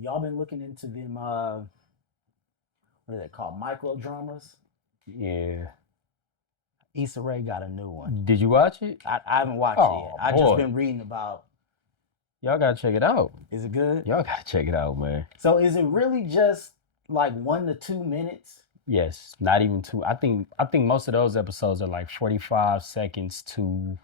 Y'all been looking into them what are they called? Micro dramas? Yeah. Issa Rae got a new one. Did you watch it? I haven't watched it yet. Oh I just boy, been reading about. y'all gotta check it out. Is it good? Y'all gotta check it out, man. So is it really just like 1 to 2 minutes? Yes, not even two. I think most of those episodes are like 45 seconds to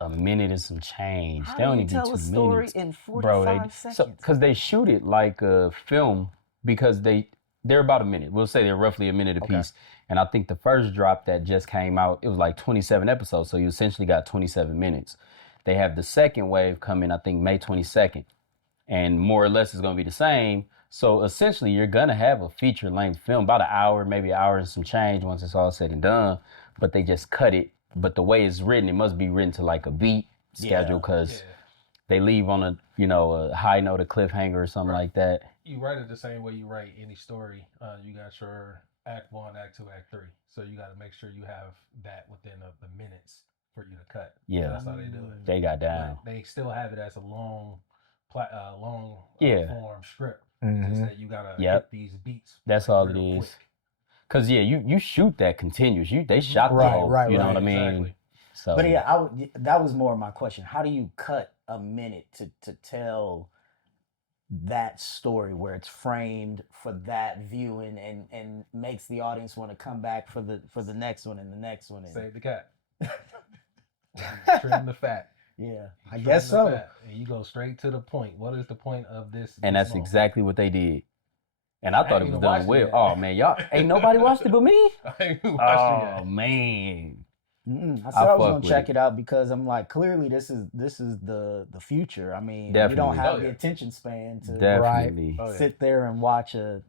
a minute and some change. How They do only you be tell a 2 minutes, story in bro. 45 seconds? Because they shoot it like a film because they're about a minute. We'll say they're roughly a minute Okay. apiece. And I think the first drop that just came out, it was like 27 episodes. So you essentially got 27 minutes. They have the second wave coming, I think May 22nd, and more or less is going to be the same. So essentially, you're going to have a feature length film, about an hour, maybe an hour and some change once it's all said and done. But they just cut it. But the way it's written, it must be written to like a beat schedule because they leave on a high note, a cliffhanger or something like that. You write it the same way you write any story. You got your act one, act two, act three. So you got to make sure you have that within the minutes for you to cut. Yeah. So that's how they do it. They got down. But they still have it as a long form script. Just that you gotta hit these beats. That's like, all it real is. quick. Cause you shoot that continuous. They shot the whole. right, you know right. what I mean? Exactly. So. But yeah, that was more of my question. How do you cut a minute to tell that story where it's framed for that viewing and makes the audience want to come back for the next one and the next one? And... Save the cat. Trim the fat. Yeah, I guess so. And you go straight to the point. What is the point of this? And that's moment? exactly what they did. And I thought it was done well. It Oh man, y'all ain't nobody watched it but me. I ain't watched it yet. Man. I said I was gonna check it out because I'm like, clearly this is the future. I mean, we don't have the attention span to sit there and watch a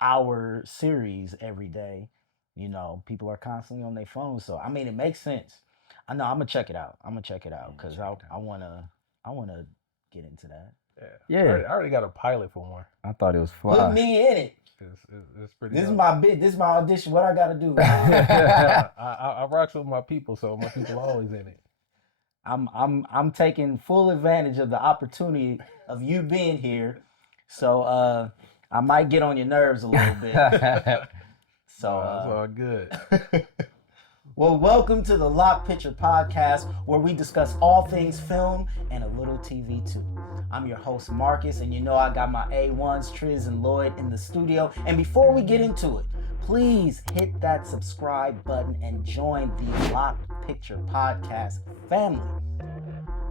hour series every day. You know, people are constantly on their phones, so I mean, it makes sense. I know I'm gonna check it out. Because I wanna get into that. Yeah. I already got a pilot for one. I thought it was fun. Put me in it. It's pretty. This is my audition. What I gotta do? I rocks with my people, so my people are always in it. I'm taking full advantage of the opportunity of you being here. So I might get on your nerves a little bit. So it's all good. Well, welcome to the Lock Picture Podcast, where we discuss all things film and a little TV too. I'm your host, Marcus, and you know I got my A1s, Triz, and Lloyd in the studio. And before we get into it, please hit that subscribe button and join the Lock Picture Podcast family.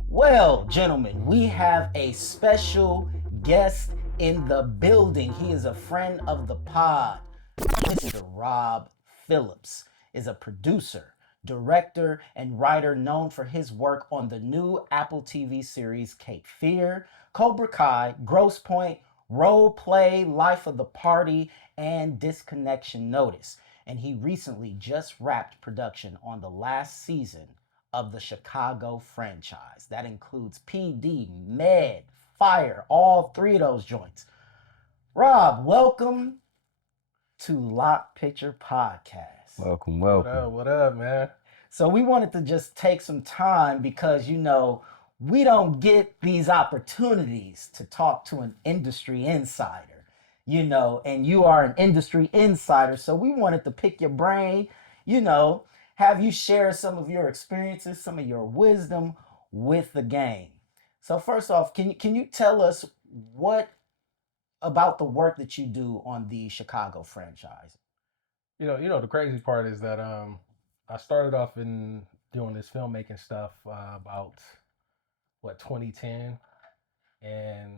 Well, gentlemen, we have a special guest in the building. He is a friend of the pod. Mr. Rob Phillips is a producer, director, and writer known for his work on the new Apple TV series Cape Fear, Cobra Kai, Grosse Point, Role Play, Life of the Party, and Disconnection Notice. And he recently just wrapped production on the last season of the Chicago franchise. That includes PD, Med, Fire, all three of those joints. Rob, welcome to Lock Picture Podcast. Welcome. What up, man? So we wanted to just take some time because, you know, we don't get these opportunities to talk to an industry insider, you know, and you are an industry insider. So we wanted to pick your brain, you know, have you share some of your experiences, some of your wisdom with the game. So first off, can you tell us what about the work that you do on the Chicago franchise? You know, the crazy part is that I started off in doing this filmmaking stuff about 2010, and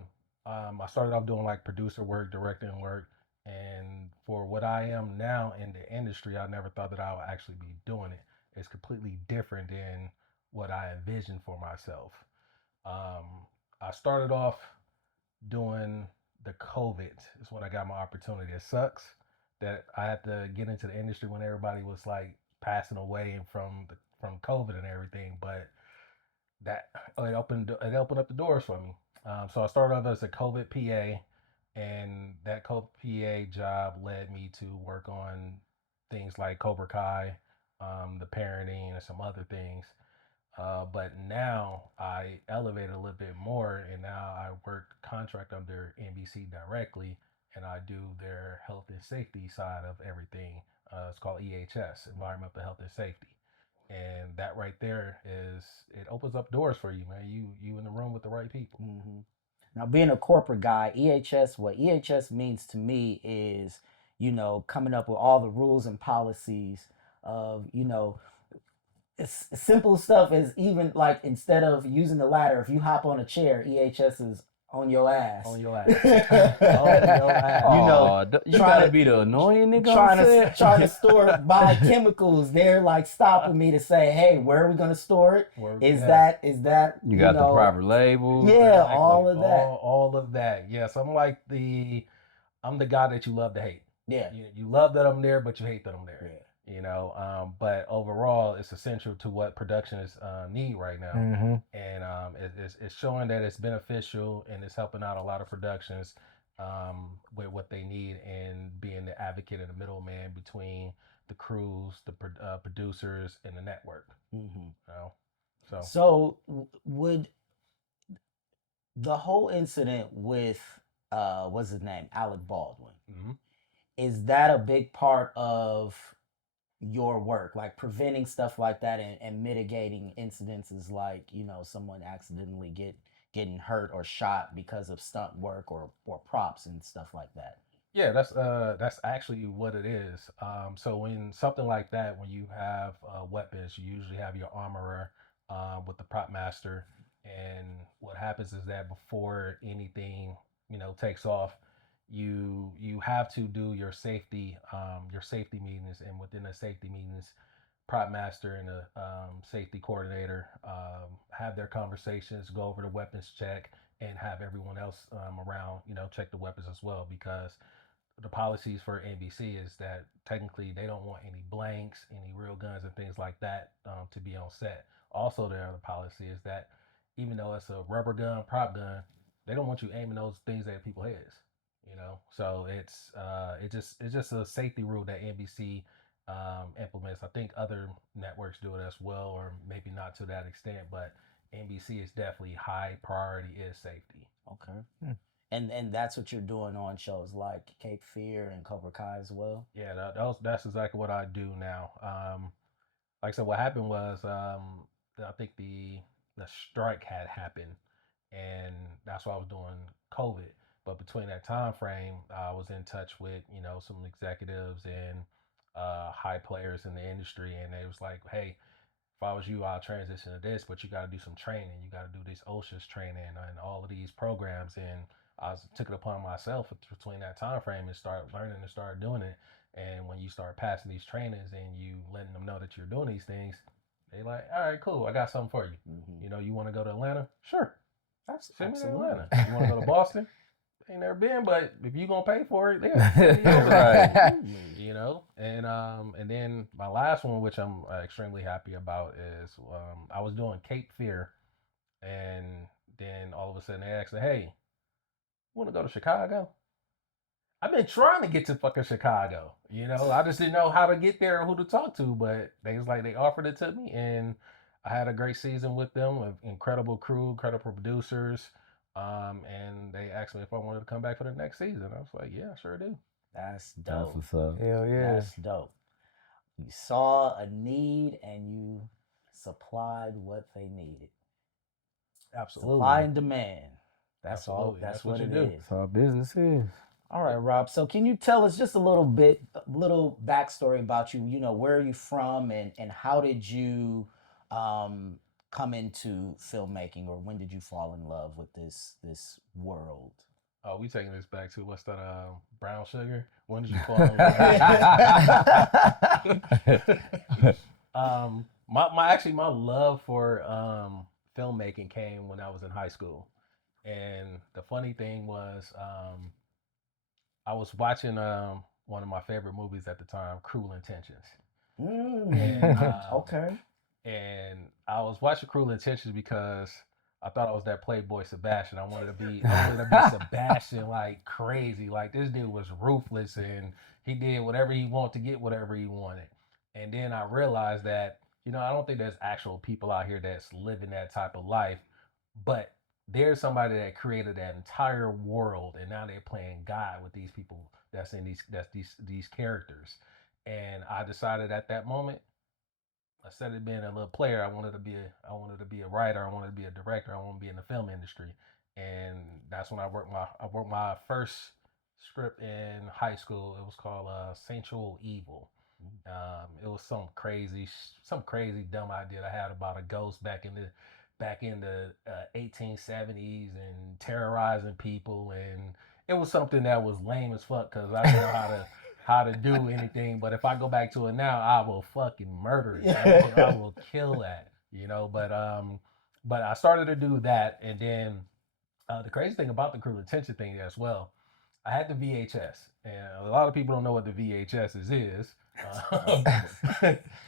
I started off doing like producer work, directing work, and for what I am now in the industry, I never thought that I would actually be doing it. It's completely different than what I envisioned for myself. I started off doing the COVID is when I got my opportunity. It sucks that I had to get into the industry when everybody was like passing away from COVID and everything, but that it opened up the doors for me. So I started off as a COVID PA, and that COVID PA job led me to work on things like Cobra Kai, the parenting, and some other things. But now I elevated a little bit more, and now I work contract under NBC directly, and I do their health and safety side of everything. It's called EHS, Environmental Health and Safety, and that right there is it opens up doors for you, man. You in the room with the right people. Mm-hmm. Now, being a corporate guy, what EHS means to me is, coming up with all the rules and policies of, it's simple stuff as even like instead of using the ladder, if you hop on a chair, EHS is on your ass. On your ass. On your ass. You gotta be the annoying nigga. Trying to store buy chemicals. They're like stopping me to say, hey, where are we gonna store it? Is that you got the proper label? Yeah, exactly. all of that. All of that. Yes, I'm the guy that you love to hate. Yeah. You love that I'm there, but you hate that I'm there. Yeah. But overall, it's essential to what production is need right now, Mm-hmm. and it's showing that it's beneficial and it's helping out a lot of productions with what they need and being the advocate and the middleman between the crews, the producers, and the network. Mm-hmm. So would the whole incident with what's his name, Alec Baldwin, mm-hmm. is that a big part of your work, like preventing stuff like that and mitigating incidences like someone accidentally getting hurt or shot because of stunt work or props and stuff like that? Yeah, that's actually what it is. So when something like that, when you have weapons, you usually have your armorer with the prop master, and what happens is that before anything takes off, you have to do your safety meetings, and within the safety meetings, prop master and the safety coordinator have their conversations, go over the weapons check, and have everyone else around check the weapons as well, because the policies for NBC is that technically they don't want any blanks, any real guns and things like that to be on set. Also, their other policy is that even though it's a rubber gun, prop gun, they don't want you aiming those things at people's heads. So it's just a safety rule that NBC implements. I think other networks do it as well, or maybe not to that extent, but NBC is definitely high priority is safety. Okay. And that's what you're doing on shows like Cape Fear and Cobra Kai as well? Yeah, that's exactly what I do now. Like I said, what happened was I think the strike had happened, and that's why I was doing COVID. But between that time frame, I was in touch with some executives and high players in the industry, and they was like, "Hey, if I was you, I'll transition to this, but you got to do some training. You got to do this OSHA's training and all of these programs." And took it upon myself between that time frame and start learning and start doing it. And when you start passing these trainings and you letting them know that you're doing these things, they like, all right, cool, I got something for you. Mm-hmm. You want to go to Atlanta? Sure. Send me to Absolutely. Atlanta. You want to go to Boston? Ain't never been, but if you gonna pay for it, Right. And then my last one, which I'm extremely happy about, is I was doing Cape Fear, and then all of a sudden they asked me, "Hey, want to go to Chicago?" I've been trying to get to fucking Chicago. I just didn't know how to get there or who to talk to, but they offered it to me, and I had a great season with them, with incredible crew, incredible producers. And they asked me if I wanted to come back for the next season. I was like, yeah, I sure do. That's dope. That's what's up. Hell yeah. That's dope. You saw a need and you supplied what they needed. Absolutely. Supply and demand. That's Absolutely. all. That's what you it do. is. That's how business is. All right, Rob. So can you tell us just a little backstory about you? Where are you from, and how did you come into filmmaking, or when did you fall in love with this world? Oh, we taking this back to what's that? Brown sugar. When did you fall in love? My love for filmmaking came when I was in high school, and the funny thing was, I was watching one of my favorite movies at the time, Cruel Intentions. Okay. And I was watching Cruel Intentions because I thought I was that Playboy Sebastian. I wanted to be Sebastian like crazy. Like this dude was ruthless and he did whatever he wanted to get whatever he wanted. And then I realized that I don't think there's actual people out here that's living that type of life, but there's somebody that created that entire world, and now they're playing God with these people that's in these characters. And I decided at that moment, instead of being a little player, I wanted to be a writer, I wanted to be a director, I want to be in the film industry. And that's when I wrote my first script in high school. It was called Sensual Evil. It was some crazy dumb idea I had about a ghost back in the 1870s and terrorizing people, and it was something that was lame as fuck because I didn't know how to do anything. But if I go back to it now, I will fucking murder it. I will kill that, but I started to do that, and then the crazy thing about the Cruel Intention thing as well, I had the VHS, and a lot of people don't know what the VHS is. Um,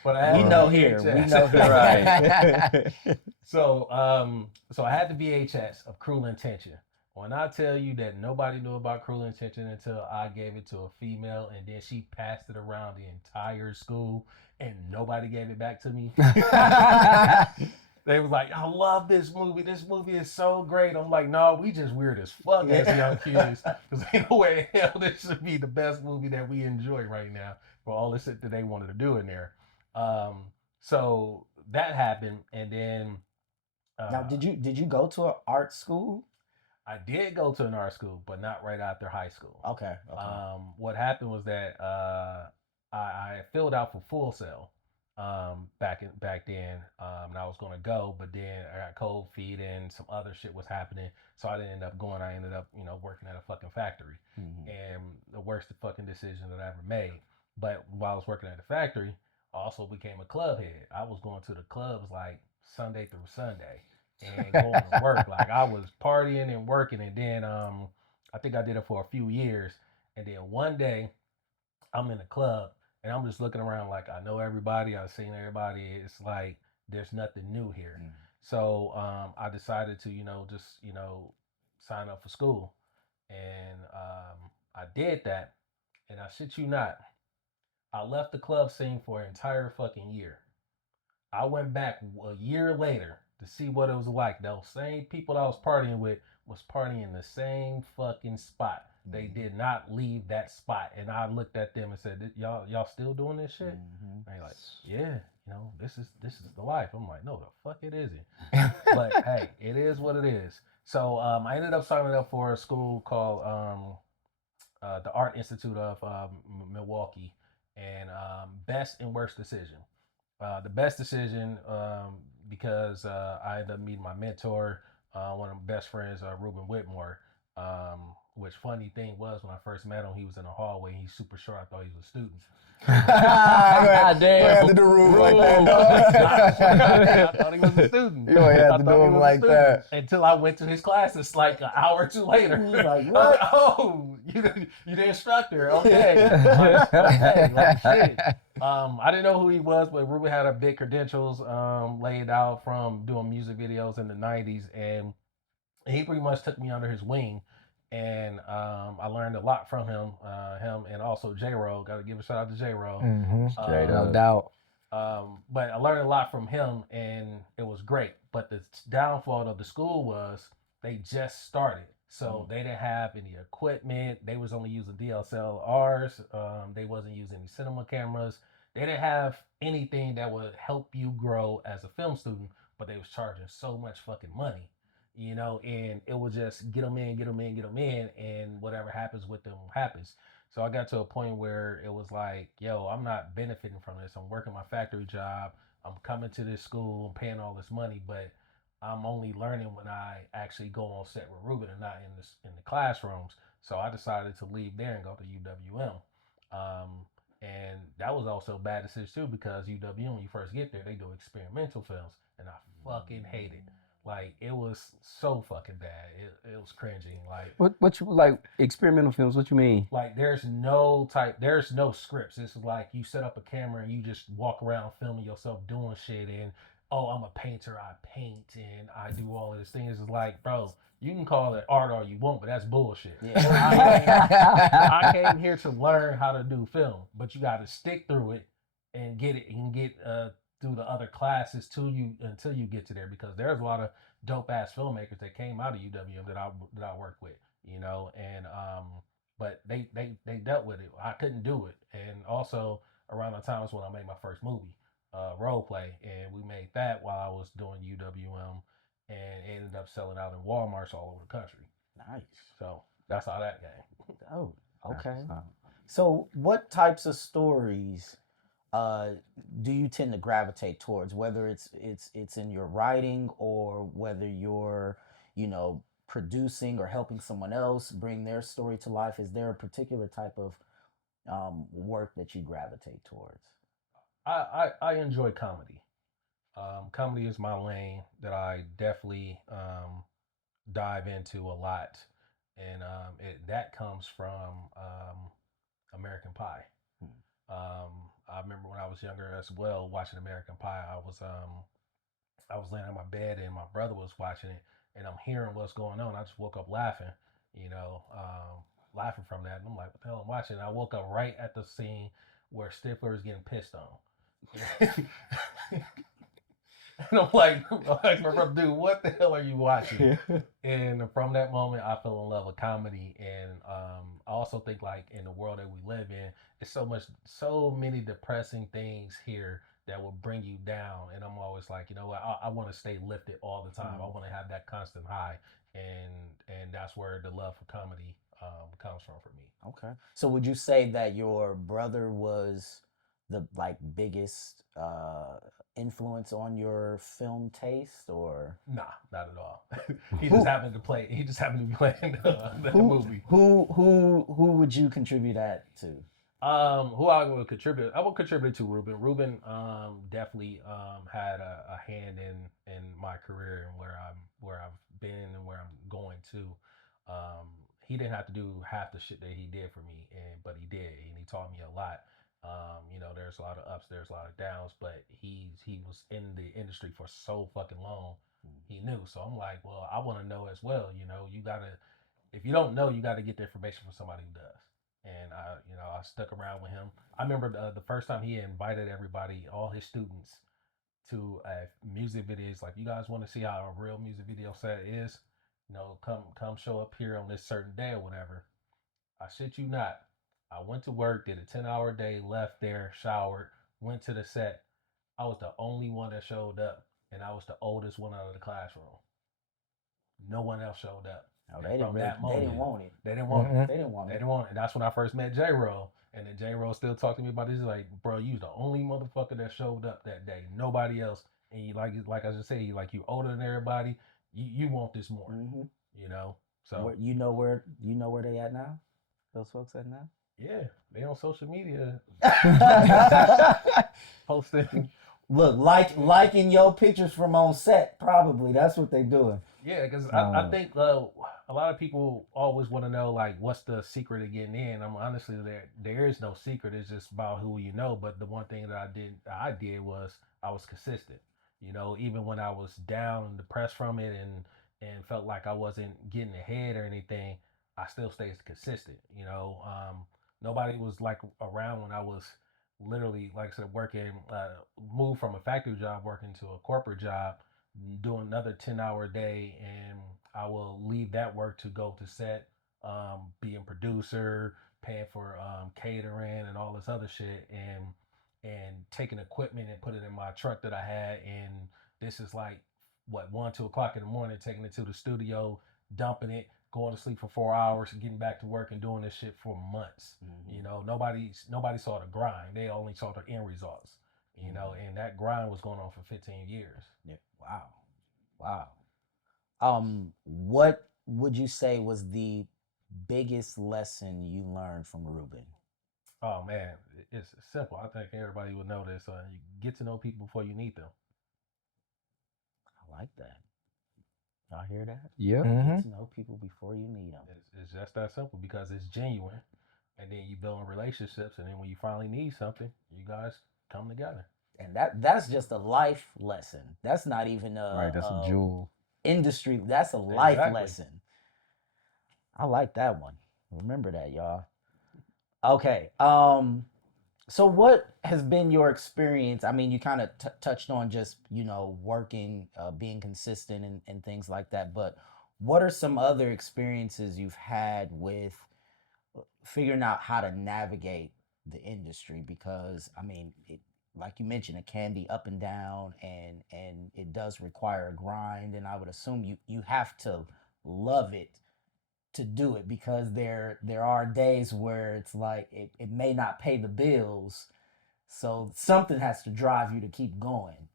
but I had We the know here. VHS. We know here. Right. So I had the VHS of Cruel Intention. When I tell you that nobody knew about Cruel Intention until I gave it to a female, and then she passed it around the entire school, and nobody gave it back to me. They was like, I love this movie. This movie is so great. I'm like, no, we just weird as fuck as young kids. Because ain't no way in hell this should be the best movie that we enjoy right now for all the shit that they wanted to do in there. So that happened, and then Now, did you go to an art school? I did go to an art school, but not right after high school. Okay. What happened was that I filled out for Full Sail back then, and I was gonna go, but then I got cold feet and some other shit was happening, so I didn't end up going. I ended up, working at a fucking factory, and the worst fucking decision that I ever made. But while I was working at the factory, I also became a club head. I was going to the clubs like Sunday through Sunday and going to work. Like I was partying and working, and then I think I did it for a few years, and then one day I'm in the club and I'm just looking around like I know everybody, I've seen everybody. It's like there's nothing new here. So I decided to, just sign up for school, and I did that, and I shit you not, I left the club scene for an entire fucking year. I went back a year later to see what it was like. Those same people I was partying with was partying in the same fucking spot. They did not leave that spot, and I looked at them and said, "Y'all still doing this shit?" And they're like, "Yeah, this is the life." I'm like, "No, the fuck it isn't." But hey, it is what it is. So I ended up signing up for a school called the Art Institute of Milwaukee, and best and worst decision. The best decision because I ended up meeting my mentor, one of my best friends, Ruben Whitmore. Which funny thing was when I first met him, he was in the hallway. He's super short. I thought he was a student. Damn. had to do Rube like that. I thought he was a student. You ain't have to do him like that. Until I went to his classes like an hour or two later. He's like, what? Oh, you the instructor. Okay. Like shit. I didn't know who he was, but Ruben had a big credentials laid out from doing music videos in the 90s, and he pretty much took me under his wing. And I learned a lot from him and also J-Ro. Got to give a shout out to J-Ro. Straight no doubt. But I learned a lot from him, and it was great. But the downfall of the school was they just started. So they didn't have any equipment. They was only using DSLRs. They wasn't using any cinema cameras. They didn't have anything that would help you grow as a film student, but they was charging so much fucking money. And it was just get them in, and whatever happens with them happens. So I got to a point where it was like, yo, I'm not benefiting from this. I'm working my factory job. I'm coming to this school. I'm paying all this money, but I'm only learning when I actually go on set with Ruben and not in the classrooms. So I decided to leave there and go to UWM. And that was also a bad decision too, because UWM, when you first get there, they do experimental films, and I fucking hate it. Like, it was so fucking bad. It was cringing. Like, What you like experimental films? What you mean? like there's no scripts. It's like you set up a camera and you just walk around filming yourself doing shit. And oh, I'm a painter. I paint and I do all of these things. It's like, bro, you can call it art all you want, but that's bullshit. Yeah. I came here to learn how to do film, but you got to stick through it and get through the other classes to you until you get to there, because there's a lot of dope ass filmmakers that came out of UWM that I work with, you know, and but they dealt with it. I couldn't do it, and also around the time is when I made my first movie, role play, and we made that while I was doing UWM, and it ended up selling out in Walmarts all over the country. Nice. So that's how that came. Oh, okay. That's what's up. So, what types of stories do you tend to gravitate towards? Whether it's in your writing or whether you're, you know, producing or helping someone else bring their story to life. Is there a particular type of work that you gravitate towards? I enjoy comedy. Comedy is my lane that I definitely dive into a lot, and that comes from American Pie. I remember when I was younger as well, watching American Pie. I was laying on my bed and my brother was watching it, and I'm hearing what's going on. I just woke up laughing, you know, laughing from that. And I'm like, what the hell am I watching? And I woke up right at the scene where Stifler is getting pissed on. And I'm like, my brother, dude, what the hell are you watching? And from that moment, I fell in love with comedy. And I also think, like, in the world that we live in, it's so many depressing things here that will bring you down. And I'm always like, you know what, I want to stay lifted all the time. I want to have that constant high. And that's where the love for comedy comes from for me. Okay. So, would you say that your brother was the like biggest influence on your film taste, or Nah, not at all. He just happened to be playing the movie. Who would you contribute that to? Who I would contribute? I would contribute to Ruben. Ruben definitely had a hand in my career and where I've been and where I'm going to. He didn't have to do half the shit that he did for me, but he did, and he taught me a lot. You know, there's a lot of ups, there's a lot of downs, but he was in the industry for so fucking long. He knew. So I'm like, well, I want to know as well. You know, you gotta, if you don't know, you gotta get the information from somebody who does. And I stuck around with him. I remember the first time he invited everybody, all his students, to music videos. Like, you guys want to see how a real music video set is? You know, come show up here on this certain day or whatever. I shit you not. I went to work, did a 10-hour day, left there, showered, went to the set. I was the only one that showed up, and I was the oldest one out of the classroom. No one else showed up. Oh, they didn't want it. They didn't want it. They didn't want They it. didn't want it. And that's when I first met J-Roll. And then J-Roll still talked to me about this. He's like, bro, you was the only motherfucker that showed up that day. Nobody else. And you, like I just said, you older than everybody. You want this more. Mm-hmm. You know? So you know where they at now? Those folks at now? yeah, they on social media posting. Look, liking your pictures from on set, probably. That's what they doing. Yeah, because I think a lot of people always want to know, like, what's the secret of getting in. Honestly, there is no secret. It's just about who you know. But the one thing that I did was I was consistent. You know, even when I was down and depressed from it and felt like I wasn't getting ahead or anything, I still stayed consistent. You know, nobody was like around when I was literally, like I said, working, moved from a factory job working to a corporate job, doing another 10-hour day, and I will leave that work to go to set, being producer, paying for catering and all this other shit, and taking equipment and put it in my truck that I had, and this is like what 1-2 o'clock in the morning, taking it to the studio, dumping it, going to sleep for 4 hours, and getting back to work and doing this shit for months. Mm-hmm. You know, nobody saw the grind. They only saw the end results. You mm-hmm. know, and that grind was going on for 15 years. Yeah. Wow. What would you say was the biggest lesson you learned from Ruben? Oh man, it's simple. I think everybody would know this. You get to know people before you need them. I like that. Y'all hear that? Yeah. Mm-hmm. Get to know people before you need them. It's just that simple, because it's genuine, and then you build relationships, and then when you finally need something, you guys come together. And that's just a life lesson. That's not even a that's a jewel. Industry. That's a life lesson. I like that one. Remember that, y'all. Okay. So what has been your experience? I mean, you kind of touched on just, working, being consistent and things like that, but what are some other experiences you've had with figuring out how to navigate the industry? Because I mean, like you mentioned, it can be up and down, and it does require a grind, and I would assume you have to love it to do it, because there are days where it's like it may not pay the bills, so something has to drive you to keep going.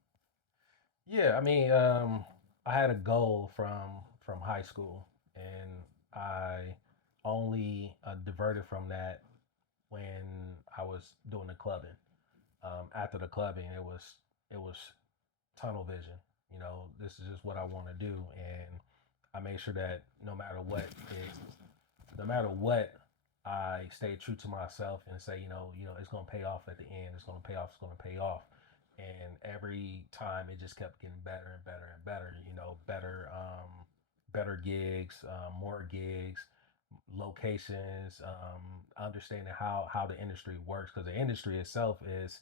Yeah, I mean, I had a goal from high school, and I only diverted from that when I was doing the clubbing. After the clubbing, it was tunnel vision. You know, this is just what I want to do, and I made sure that no matter what, I stayed true to myself and say, it's gonna pay off at the end. It's gonna pay off. It's gonna pay off. And every time it just kept getting better and better and better. Better gigs, more gigs, locations, understanding how the industry works, because the industry itself is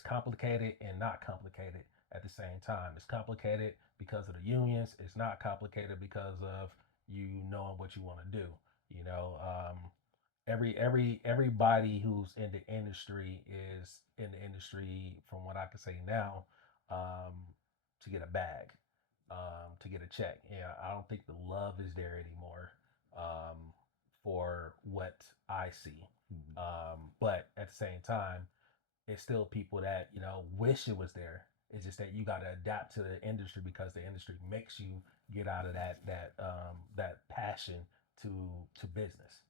complicated and not complicated at the same time. It's complicated because of the unions. It's not complicated because of you knowing what you want to do. You know, everybody who's in the industry is in the industry, from what I can say now, um, to get a bag, to get a check. Yeah, I don't think the love is there anymore, um, for what I see. Mhm. But at the same time, it's still people that wish it was there. It's just that you got to adapt to the industry, because the industry makes you get out of that passion to business.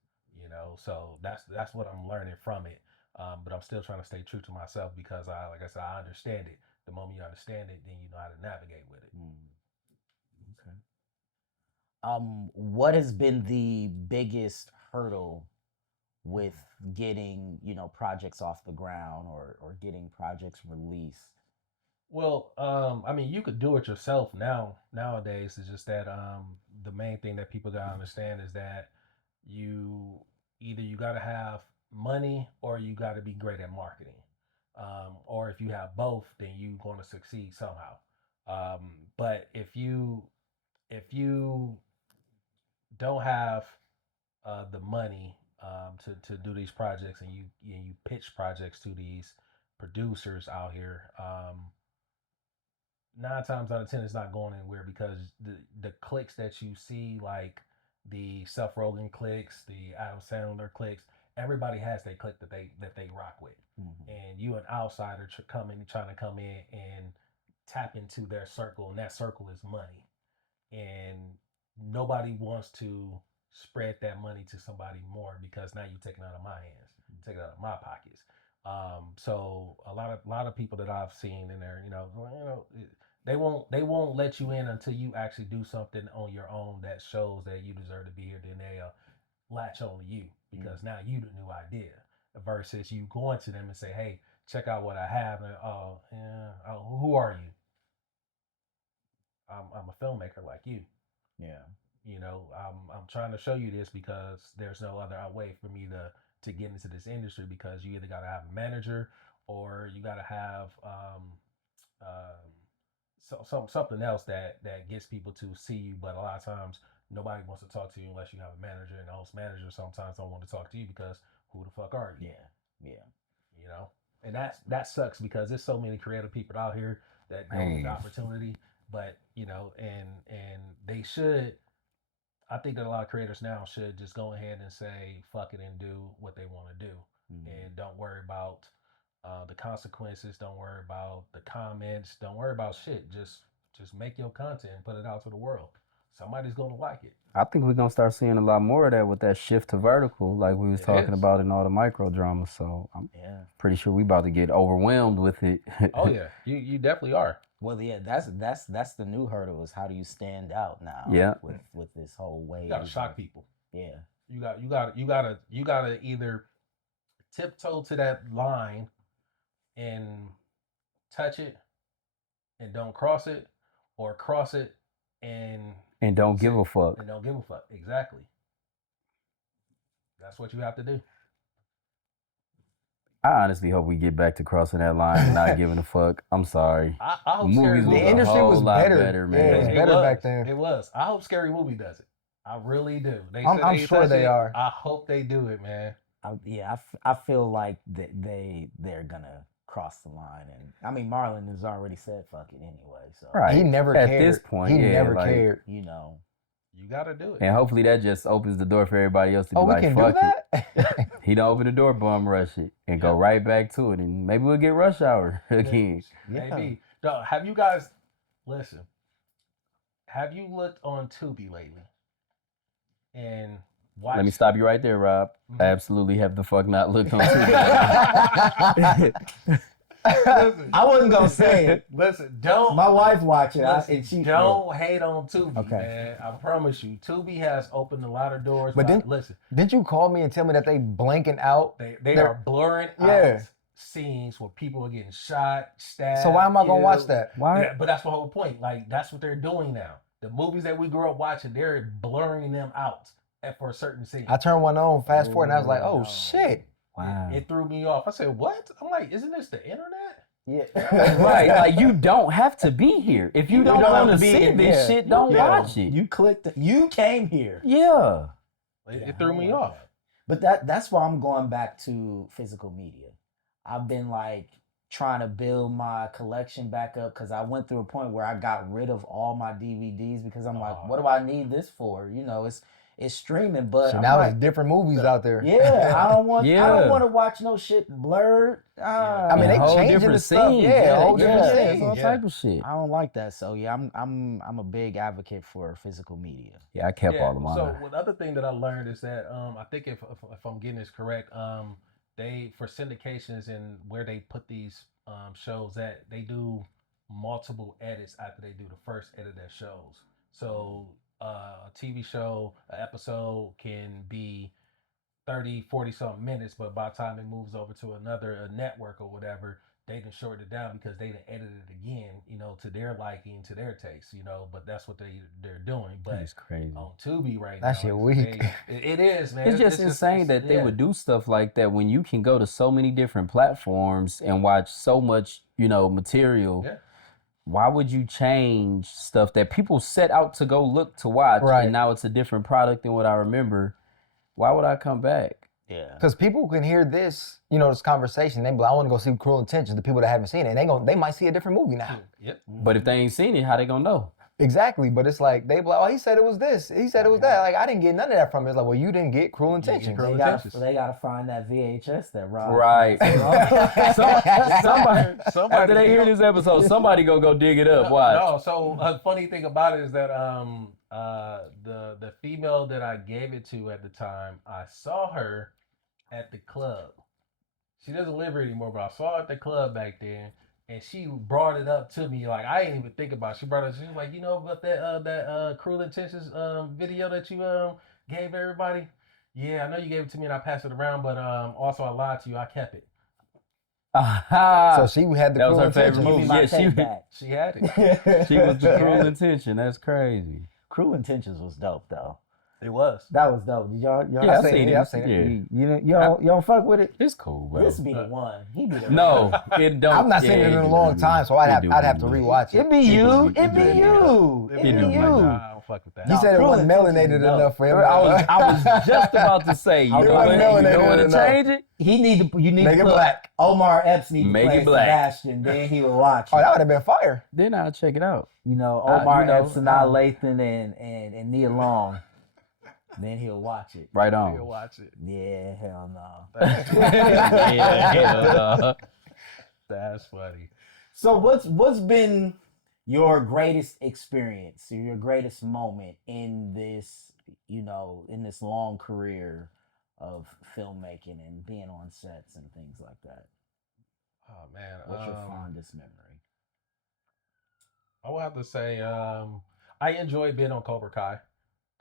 So that's what I'm learning from it. But I'm still trying to stay true to myself, because like I said, I understand it. The moment you understand it, then you know how to navigate with it. Mm, okay. What has been the biggest hurdle with getting, projects off the ground, or getting projects released? Well, I mean, you could do it yourself nowadays. It's just that the main thing that people gotta understand is that you you gotta have money, or you gotta be great at marketing. Or if you have both, then you're gonna succeed somehow. But if you don't have the money, to do these projects, and you pitch projects to these producers out here, 9 times out of 10 it's not going anywhere, because the clicks that you see, like the Seth Rogen clicks, the Adam Sandler clicks, everybody has their click that they rock with. Mhm. And you, an outsider, trying to come in and tap into their circle, and that circle is money. And nobody wants to spread that money to somebody more, because now you're taking it out of my hands, taking it out of my pockets. So a lot of people that I've seen in there, they won't let you in until you actually do something on your own that shows that you deserve to be here. Then they latch on to you, because now you the new idea, versus you going to them and say, hey, check out what I have. And oh yeah, who are you? I'm a filmmaker like you. Yeah. I'm trying to show you this, because there's no other way for me to get into this industry, because you either got to have a manager, or you got to have um, something else that gets people to see you. But a lot of times nobody wants to talk to you unless you have a manager, and those managers sometimes don't want to talk to you, because who the fuck are you? Yeah. Yeah. You know, and that sucks, because there's so many creative people out here that don't get the Man, opportunity. But and they should. I think that a lot of creators now should just go ahead and say fuck it and do what they want to do, Mhm. and don't worry about the consequences. Don't worry about the comments. Don't worry about shit. Just make your content and put it out to the world. Somebody's gonna like it. I think we're gonna start seeing a lot more of that with that shift to vertical, like we was It talking is. about in all the micro dramas. So I'm Yeah. pretty sure we about to get overwhelmed with it. Oh yeah, you definitely are. Well, yeah, that's the new hurdle, is how do you stand out now Yeah, with this whole You gotta wave shock of, people. yeah. You gotta either tiptoe to that line and touch it and don't cross it, or cross it and and don't give say a fuck. and don't give a fuck. Exactly. That's what you have to do. I honestly hope we get back to crossing that line and not giving a fuck. I'm sorry. I hope Movies Scary was Movie. The a industry whole was lot better. man. Yeah, it was better back then. It was. I hope Scary Movie does it. I really do. I'm sure they are. I hope they do it, man. I feel like they're gonna cross the line, and I mean Marlon has already said fuck it anyway, so Right. He never At cared. this point, he yeah, never like, cared. you know. You gotta do it. And hopefully that just opens the door for everybody else to be Oh, we like, can fuck do it. that? He don't open the door, bum rush it, and go right back to it, and maybe we'll get Rush Hour again. Maybe. No, have you guys listen? Have you looked on Tubi lately? And watched? Let me stop you right there, Rob. I absolutely have the fuck not looked on Tubi. Listen, I wasn't gonna say it. listen, don't. My wife watch it, Listen, and she don't hate on Tubi, Okay. man. I promise you, Tubi has opened a lot of doors. But then- listen, Didn't you call me and tell me that they blanking out? they They're- are blurring Yeah. out scenes where people are getting shot, stabbed. So why am I gonna watch killed. that? Why? Yeah, but that's the whole point. Like that's what they're doing now. The movies that we grew up watching, they're blurring them out for a certain scene. I turned one on, fast forward, and I was like, oh no. shit. Wow. It threw me off. I said, "What?" I'm like, "Isn't this the internet?" Yeah. Right, like you don't have to be here. If you don't don't want to have to be see in this there. shit, don't Yeah. watch it. You clicked. You came here. Yeah. It threw I don't me like off. that. But that's why I'm going back to physical media. I've been like trying to build my collection back up because I went through a point where I got rid of all my DVDs because I'm like, what do I need this for? You know, it's streaming, but So I'm now like, it's different movies out there. yeah, I don't want Yeah. to watch no shit blurred. I mean, And they whole changing different the stuff. scenes. Yeah, whole yeah, different yeah, scenes. all Yeah. type of shit. I don't like that. So yeah, I'm a big advocate for physical media. Yeah, I kept all of mine. So one other thing that I learned is that I think if I'm getting this correct, they for syndications and where they put these shows at, they do multiple edits after they do the first edit of their shows. So a TV show, an episode can be 30, 40 something minutes, but by the time it moves over to another network or whatever, they can shorten it down because they done edited it again, you know, to their liking, to their taste, you know, but that's what they're doing. But That's crazy. on Tubi right That now, shit it's- weak. it is, man. It's just insane that they yeah. would do stuff like that when you can go to so many different platforms and watch so much, material. Yeah. Why would you change stuff that people set out to go look to watch Right. and now it's a different product than what I remember? Why would I come back? Yeah. Because people can hear this, this conversation. They be like, I want to go see Cruel Intentions. The people that haven't seen it, and they might see a different movie now. Yep. But if they ain't seen it, how they gonna know? Exactly, but it's like they be like, oh, he said it was this. He said it was that. Like I didn't get none of that from it. It's like, well, you didn't get Cruel Intentions. Cruel They Intentions. gotta find that VHS that Rob. Right. Somebody Somebody after they hear this episode, somebody go dig it up. Watch. No, so a funny thing about it is that the female that I gave it to at the time, I saw her at the club. She doesn't live here anymore, but I saw her at the club back then, and she brought it up to me. Like I didn't even think about it. She brought it. She was like, about that Cruel Intentions video that you gave everybody. Yeah, I know you gave it to me and I passed it around, but also I lied to you. I kept it. So she had the That was Cruel her favorite Intentions. Give me movie. my Yeah, tape back. She had it. she was the Cruel Intention. That's crazy. Cruel Intentions was dope though. It was. That was dope. Did y'all? Yeah, I've seen it. I've seen it. Yeah. You don't fuck with it. It's cool, bro. This be the one. He be the No, it don't. I've not seen it in a long time, so I'd have to rewatch It it. be you. It It be do. you. It It do. be you. Nah, I don't fuck with that. You said it Cruel wasn't Intentions melanated is dope. enough for him. I was just about to say, you It know wasn't what? You melanated know what to enough. change it? You need Make to it put black. Omar Epps need to Make play it black. Sebastian. Then he would watch Oh, it. that would have been fire. Then I'll check it out. Omar Epps and I- Lathan and Nia Long. Then he'll watch it. Right You'll on. watch it. Yeah, hell no. Yeah. That's funny. So what's been your greatest experience or your greatest moment in this, in this long career of filmmaking and being on sets and things like that? Oh man. What's your fondest memory? I would have to say I enjoyed being on Cobra Kai.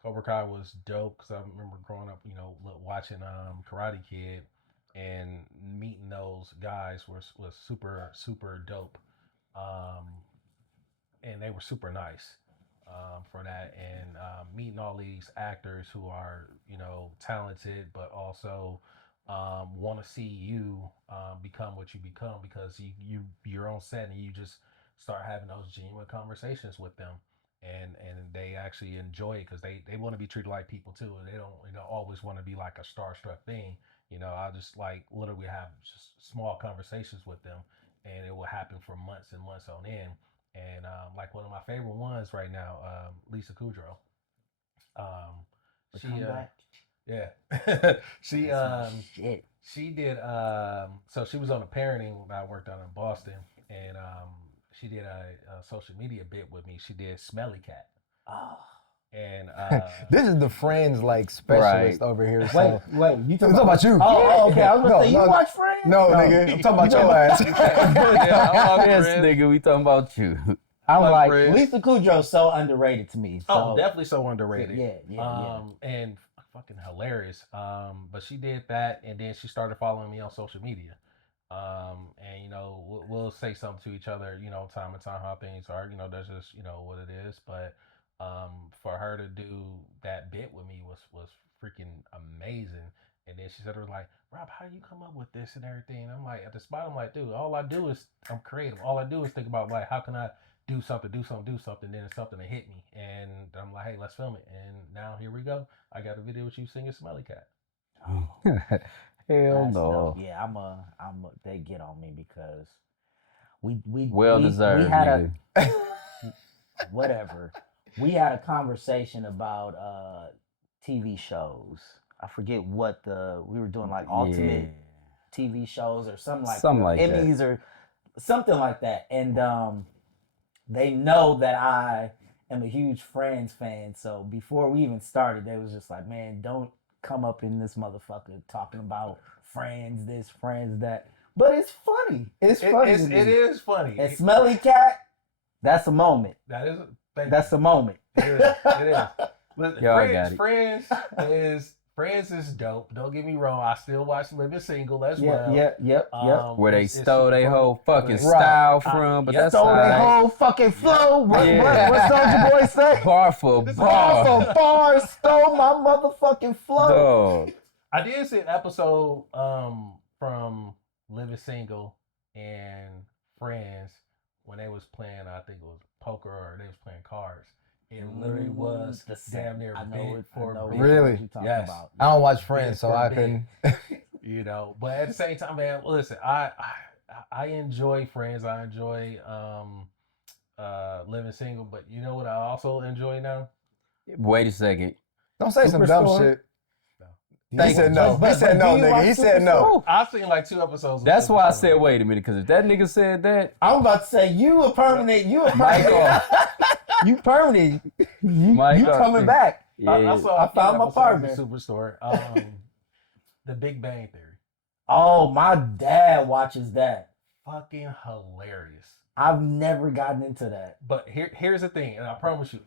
Cobra Kai was dope because I remember growing up, watching Karate Kid and meeting those guys was super, super dope. And they were super nice for that. And meeting all these actors who are, talented, but also want to see you become what you become because you're on set and you just start having those genuine conversations with them, and they actually enjoy it because they want to be treated like people too, and they don't always want to be like a starstruck thing. I just like literally have just small conversations with them, and it will happen for months and months on end. And like one of my favorite ones right now, Lisa Kudrow. Um, The she comeback. yeah, she That's my shit. she did so she was on a parenting I worked on in Boston, and she did a social media bit with me. She did Smelly Cat, Oh. and This is the Friends like specialist Right. over here. Wait, So wait. You I'm talking talking about you. Oh, okay. I was gonna No, say you no, watch Friends? No, nigga, I'm talking about your ass. Yes, nigga, we talking about you. I'm Fuck like Friends. Lisa Kudrow's so underrated to me. So, oh, definitely so underrated. Yeah. And fucking hilarious. But she did that, and then she started following me on social media. And we'll say something to each other, time and time how things are. That's just what it is. But for her to do that bit with me was freaking amazing. And then she said, "Her like, Rob, how do you come up with this and everything?" And I'm like, at the spot, I'm like, dude, all I do is I'm creative. All I do is think about like, how can I do something. Then it's something that hit me, and I'm like, hey, let's film it. And now here we go. I got a video with you singing "Smelly Cat." Hell that's no. dope. Yeah, they get on me because we Well we deserved, had nigga. whatever. We had a conversation about TV shows. I forget what we were doing, like ultimate TV shows or something like Emmys that. or something like that. And they know that I am a huge Friends fan. So before we even started, they was just like, man, don't come up in this motherfucker talking about Friends, this, Friends, that. But it's funny. It's funny. It is funny. And Smelly Cat, that's a moment. That is. That's a moment. It is. It is. But Yo, I got it. Friends is dope. Don't get me wrong. I still watch Living Single as well. Yep. Where they stole their whole fucking Right. style from, but that's Stole all their right. whole fucking flow. What Soulja Boy say? Bar for Bar bar. for bar, stole my motherfucking flow. Dog. I did see an episode from Living Single and Friends when they was playing, I think it was poker or they was playing cards. It literally was the same. damn near I know bid it- for I know bid. Really? what you're talking Yes. about. I don't watch Friends, so for I big. couldn't. But at the same time, man, listen, I enjoy Friends. I enjoy Living Single, but you know what I also enjoy now? Wait a second. Don't say some dumb Superstore? shit. No. He said no. But He said no, do you nigga. watch He said no. I've seen like 2 episodes. of That's why I Superstore. said wait a minute, because if that nigga said that, I'm about to say you a permanent. Michael. You permanent. You Michael. coming back? yeah, I found my partner. Superstore. The Big Bang Theory. Oh, my dad watches that. Fucking hilarious. I've never gotten into that. But here's the thing, and I promise you,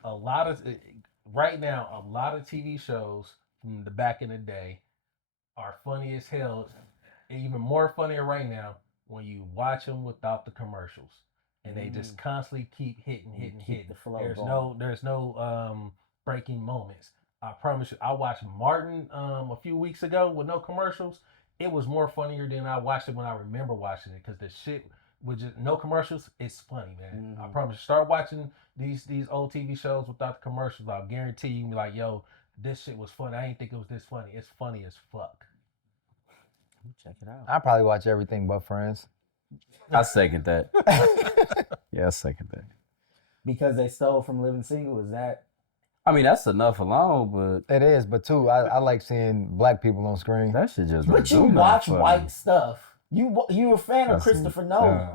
right now, a lot of TV shows from the back in the day are funny as hell. Even more funnier right now when you watch them without the commercials, and they just constantly keep hitting. the flow There's no breaking moments. I promise you. I watched Martin a few weeks ago with no commercials. It was more funnier than I watched it when I remember watching it because the shit with just no commercials, it's funny, man. I promise you. Start watching these old TV shows without the commercials. I'll guarantee you, be like, yo, this shit was funny. I didn't think it was this funny. It's funny as fuck. Check it out. I probably watch everything but Friends. I second that. Yeah, I second that. Because they stole from Living Single. Is that? I mean, that's enough alone, but It is, but too, I like seeing black people on screen. that shit just. But you do nothing watch for me. white stuff. You a fan of That's- Christopher Nolan.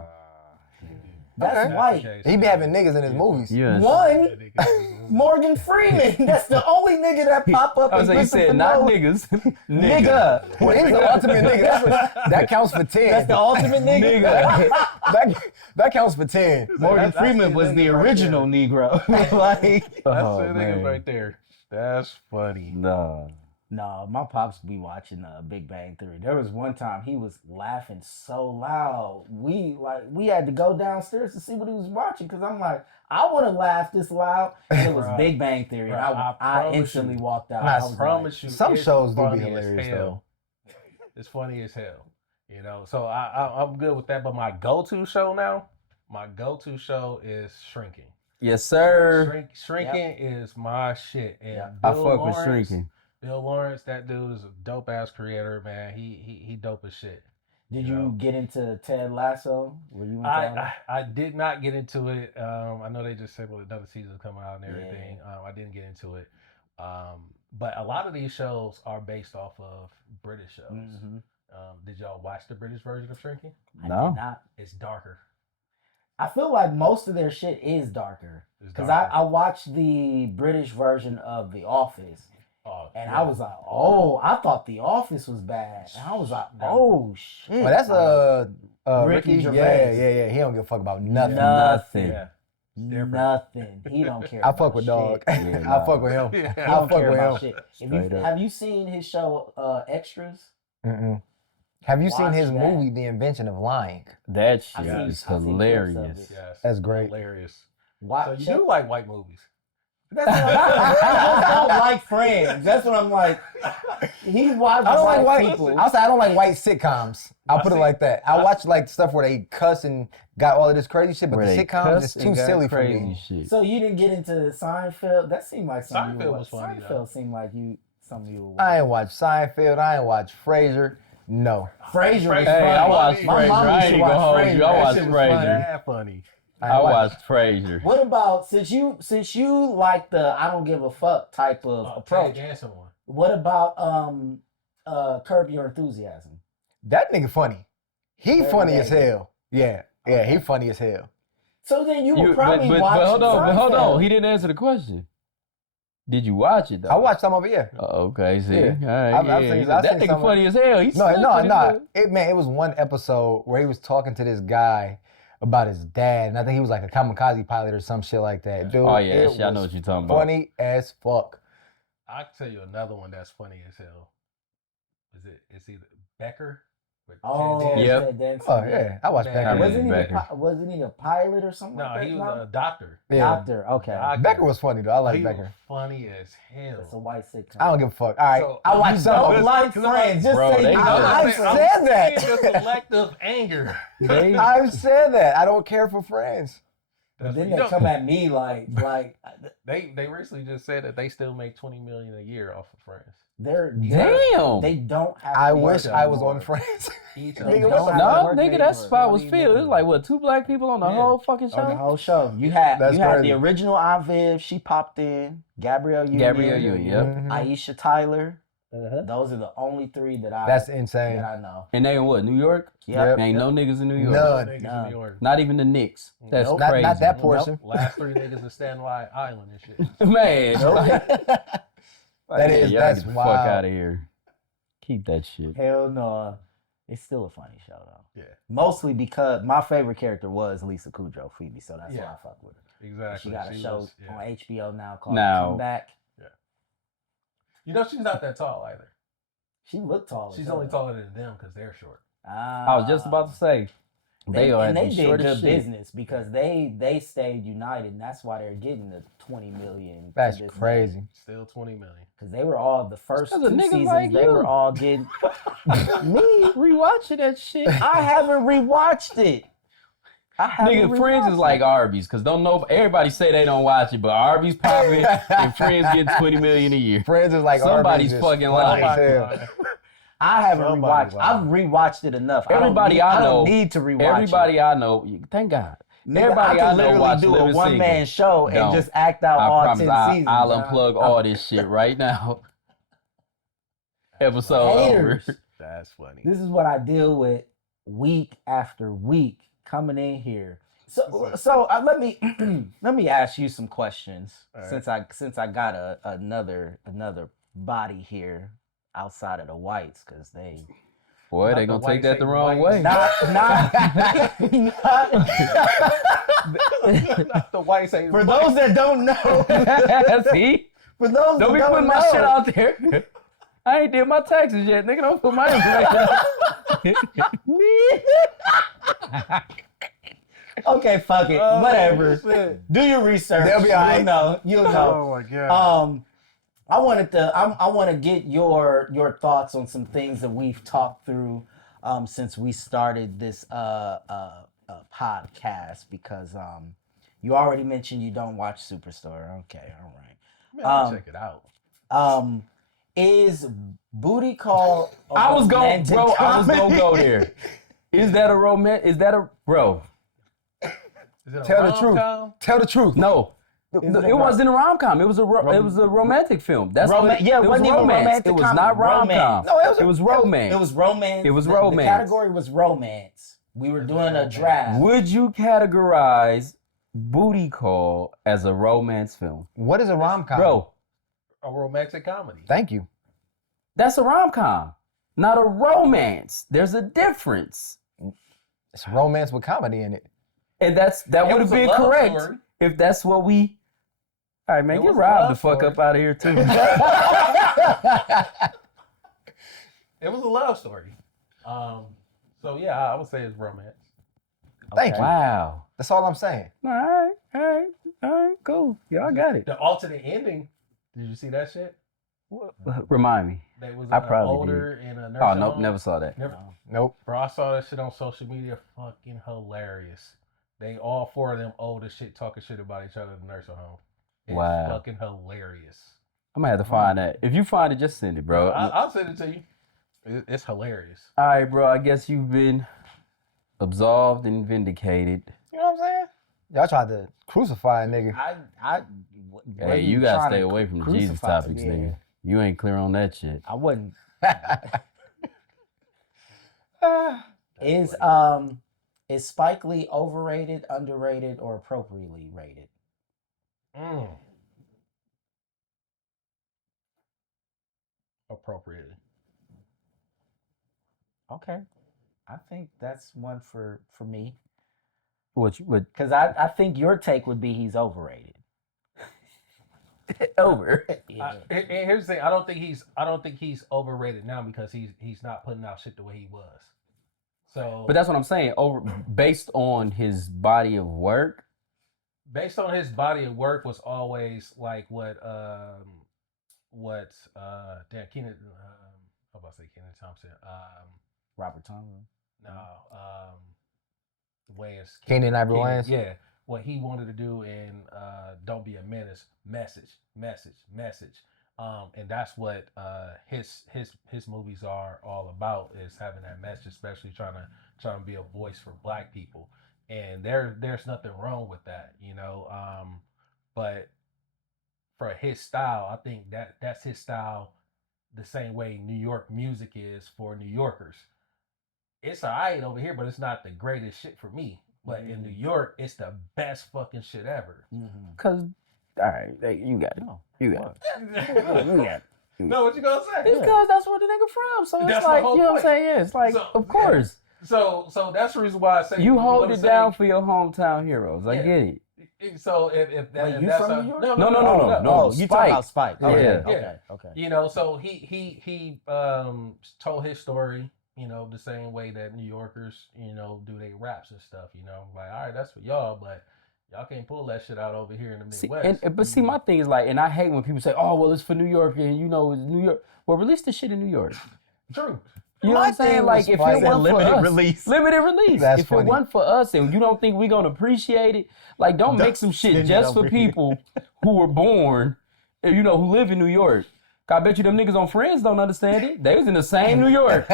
That's Okay. white. He be having niggas in his movies. Yeah. One, Morgan Freeman. That's the only nigga that pop up I in was like, you Christopher said not Nolan. niggas. Nigga. Well, he's the ultimate nigga. That counts for 10. That's the ultimate nigga. that counts for 10. Morgan That's Freeman the was the nigga right original Negro. Like, That's Oh, the man. niggas right there. That's funny. Nah. no, my pops be watching Big Bang Theory. There was one time he was laughing so loud. We had to go downstairs to see what he was watching because I'm like, I want to laugh this loud. And it was Bruh. Big Bang Theory. And Bruh, I I promise instantly you. walked out. I I was promise you. Some it's shows do be funny as hilarious, hell. It's funny as hell. You know, so I'm good with that. But my go-to show is Shrinking. Yes, sir. Shrinking is my shit. And Yep. I Bill fuck with Lawrence, Shrinking. Bill Lawrence, that dude is a dope ass creator, man. He dope as shit. Did You you know? get into Ted Lasso? Were you into all that? I did not get into it. I know they just said well another season coming out and everything. I didn't get into it. But a lot of these shows are based off of British shows. Mm-hmm. Did y'all watch the British version of Shrinking? I No. did not. It's darker. I feel like most of their shit is darker. It's Because darker. I watched the British version of The Office. Oh, And yeah. I was like, oh, I thought The Office was bad. And I was like, No. oh, shit. Well, that's Ricky Ricky. Gervais. Yeah. He don't give a fuck about nothing. Nothing. Yeah. different. Nothing. He don't care. I about fuck with shit. dog. Yeah, I fuck with him. He Yeah. I don't fuck care with about him. shit. Straight up. Have you seen his show Extras? Mm-mm. Have you seen Watch his that. movie, The Invention of Lying? That I've shit seen- is I've seen clips of hilarious. it. Yes. That's great. Hilarious. Why? So you do like white movies. That's what I don't like Friends. That's what I'm like. He watches I don't like white people. I'll say I don't like white sitcoms. I'll put it like that. I watch like stuff where they cuss and got all of this crazy shit, but Where the they sitcoms cuss is and too got silly for crazy me. shit. So you didn't get into Seinfeld? That seemed like something you Seinfeld would was watch. funny, though. Seinfeld seemed like something you would watch. I ain't watch Seinfeld. I ain't watch Frasier. No. Frasier was Hey, funny. I watched My Frasier. mom I used ain't to gonna watch hold Frasier. you. I That watched shit was Frasier. funny. Yeah, funny. I watched Frasier. What about since you like the I don't give a fuck type of approach? Ted Danson one. What about Curb Your Enthusiasm? That nigga funny. He Very funny as gay. hell. Yeah. Yeah, he funny as hell. So then you would You- probably watch. but hold on. Seinfeld. He didn't answer the question. Did you watch it though? I watched some of it, yeah. Oh, okay, see, Yeah. all right, I've yeah. seen- He- I've that seen nigga some of- funny as hell. He's No. funny. It was one episode where he was talking to this guy about his dad, and I think he was like a kamikaze pilot or some shit like that. Dude, Oh yeah, it that shit, I know was what you're talking about. funny as fuck. I can tell you another one that's funny as hell. It's either Becker with Oh, Ted Danson. Yep. Ted Danson. Oh yeah, I watched Man. Becker. Wasn't Wasn't he a pilot or something? No, like that? he was a doctor. Yeah. Doctor. Okay. Doctor. Becker was funny though. I like He Becker. was funny as hell. It's a white sitcom. I don't give a fuck. All right, So, I watched You some of don't it. like Friends. Just Bro, say they you good. don't like I've Friends. said that. Seeing the selective anger. They- I've said that. I don't care for Friends. But then You they know, come at me like they recently just said that they still make $20 million a year off of Friends. Damn. They don't have. I to wish work I was anymore. on Friends. Each They of don't them. have to No, work nigga, that anymore. spot was $20 filled. It was like what, 2 black people on the Yeah. whole fucking On the show. whole show, you had That's the crazy. original Aunt Viv. She popped in. Gabrielle Union. Gabrielle Union, yep. Mhm. Aisha Tyler. Uh-huh. Those are the only 3 that I That's that insane. I know. And they in what? New York? Yep. Ain't no niggas in New York. None. Niggas Nah. in New York. Not even the Knicks. That's Nope. crazy. Not that Nope. portion. Last 3 niggas in Staten Island and shit. Man. Nope. Like, That is- y'all that's get the wild. fuck out of here. Keep that shit. Hell no. It's still a funny show though. Yeah, Mostly because my favorite character was Lisa Kudrow, Phoebe, so that's why Yeah. I fuck with her. exactly. She got a show was- yeah. on HBO now called Now- Comeback. You know, she's not that tall either. She looked tall. She's only taller than them because they're short. I was just about to say, they are and they the did shortest good shit. business because they stayed united, and that's why they're getting the 20 million. That's crazy. Still 20 million. Because they were all the first 2 'cause of niggas seasons. like They you. were all getting me. Rewatching that shit. I haven't rewatched it. I haven't Nigga, Friends rewatched is it. like Arby's, cause don't know everybody say they don't watch it, but Arby's popping and Friends get 20 million a year. Friends is like Somebody's Arby's is fucking funny lying. as hell. I haven't Somebody rewatched. I've rewatched it enough. Everybody I I know- don't need to rewatch Everybody I know, thank God. it. everybody I I can know literally watch do a Living one-man Single. show and Don't. just act out I all promise 10 I'll seasons. unplug all this shit right now. Episode Haters. over. That's funny. This is what I deal with week after week coming in here. So let me let me ask you some questions All right. since I got another body here outside of the whites because they Boy, Not they the gonna white take that the Satan wrong white. way. Not the white say for those that don't know, See? for those Don't that be don't putting know, my shit out there. I ain't did my taxes yet. Nigga, don't put my information out. Okay, fuck it, whatever. Do your research. They'll be all right. You'll know. my god. I wanted to. I want to get your thoughts on some things that we've talked through since we started this podcast because you already mentioned you don't watch Superstore. Okay, all right. Man, I'll check it out. Is Booty Call? I was going, romantic bro. I was comedy? gonna go there. Is that a romance? Is that a bro? Is it a Tell the truth. rom-com? Tell the truth. No. it It wasn't a rom-com. It was a romantic film. That's what Yeah, it wasn't even romance. romantic It was comedy. not rom-com. Romance. No, It was romance. It was romance. It was The romance. category was romance. We were doing a draft. Would you categorize Booty Call as a romance film? What is a rom-com? Bro, A romantic comedy. Thank you. that's a rom-com, not a romance. There's a difference. It's romance with comedy in it. And that would have was a been love correct story. if that's what we. All right, man, It get was a Rob love the fuck story. up out of here too. It was a love story. So yeah, I would say it's romance. Thank you. Wow. That's all I'm saying. All right, cool. Y'all got it. The alternate ending. Did you see that shit? Remind me. That was I probably older in a nursing Oh nope, home. never saw that. Never. Nope. Bro, I saw that shit on social media. Fucking hilarious. They all four of them old as shit talking shit about each other in the nursing home. It's Wow. fucking hilarious. I'm gonna have to find that. If you find it, just send it, bro. I'll send it to you. It's hilarious. All right, bro. I guess you've been absolved and vindicated. You know what I'm saying? Y'all tried to crucify a nigga. What are Hey, you gotta trying stay to away from the Jesus crucify? topics, Yeah. nigga. You ain't clear on that shit. I wouldn't. Is Spike Lee overrated, underrated, or appropriately rated? Appropriately. Okay, I think that's one for me What? because I think your take would be he's overrated. Over. Yeah. And here's the thing: I don't think he's overrated now because he's not putting out shit the way he was. So, But that's what I'm saying. Based on his body of work. based on his body of work, was always like what damn Keenan. I'm about to say Keenan Thompson. Robert Thompson. No, Wayans. Keenan Ivory Wayans? Yeah, what he wanted to do in "Don't Be a Menace," message. And that's what his movies are all about, is having that message, especially trying to be a voice for Black people. And there's nothing wrong with that, you know. But for his style, I think that's his style, the same way New York music is for New Yorkers. It's alright over here, but it's not the greatest shit for me. But in New York, it's the best fucking shit ever. Cause, all right, you got it. You got it. You got it. No, what you gonna say? It's because that's where the nigga from. So it's That's the like, whole you know what I'm point. saying? Yeah, it's like, So, of course. So that's the reason why I say You hold what I'm it saying. down for your hometown heroes. I Yeah. get it. So if that, Wait, if you that's from a, New York? no, No, you Spike. talking about Spike? Yeah. Okay, okay. You know, so he told his story, you know, the same way that New Yorkers, you know, do their raps and stuff. You know, like, all right, that's for y'all, but y'all can't pull that shit out over here in the Midwest. But see, my thing is like, and I hate when people say, "Oh, well, it's for New York," and you know, it's New York. Well, release the shit in New York. True. You know My what I'm saying? thing Like, with if Spike- it wasn't Limited for us, release. limited release. That's if funny. it wasn't for us, and you don't think we're gonna appreciate it, like, don't make some shit send it just for over here. people who were born, you know, who live in New York. I bet you them niggas on Friends don't understand it. They was in the same New York.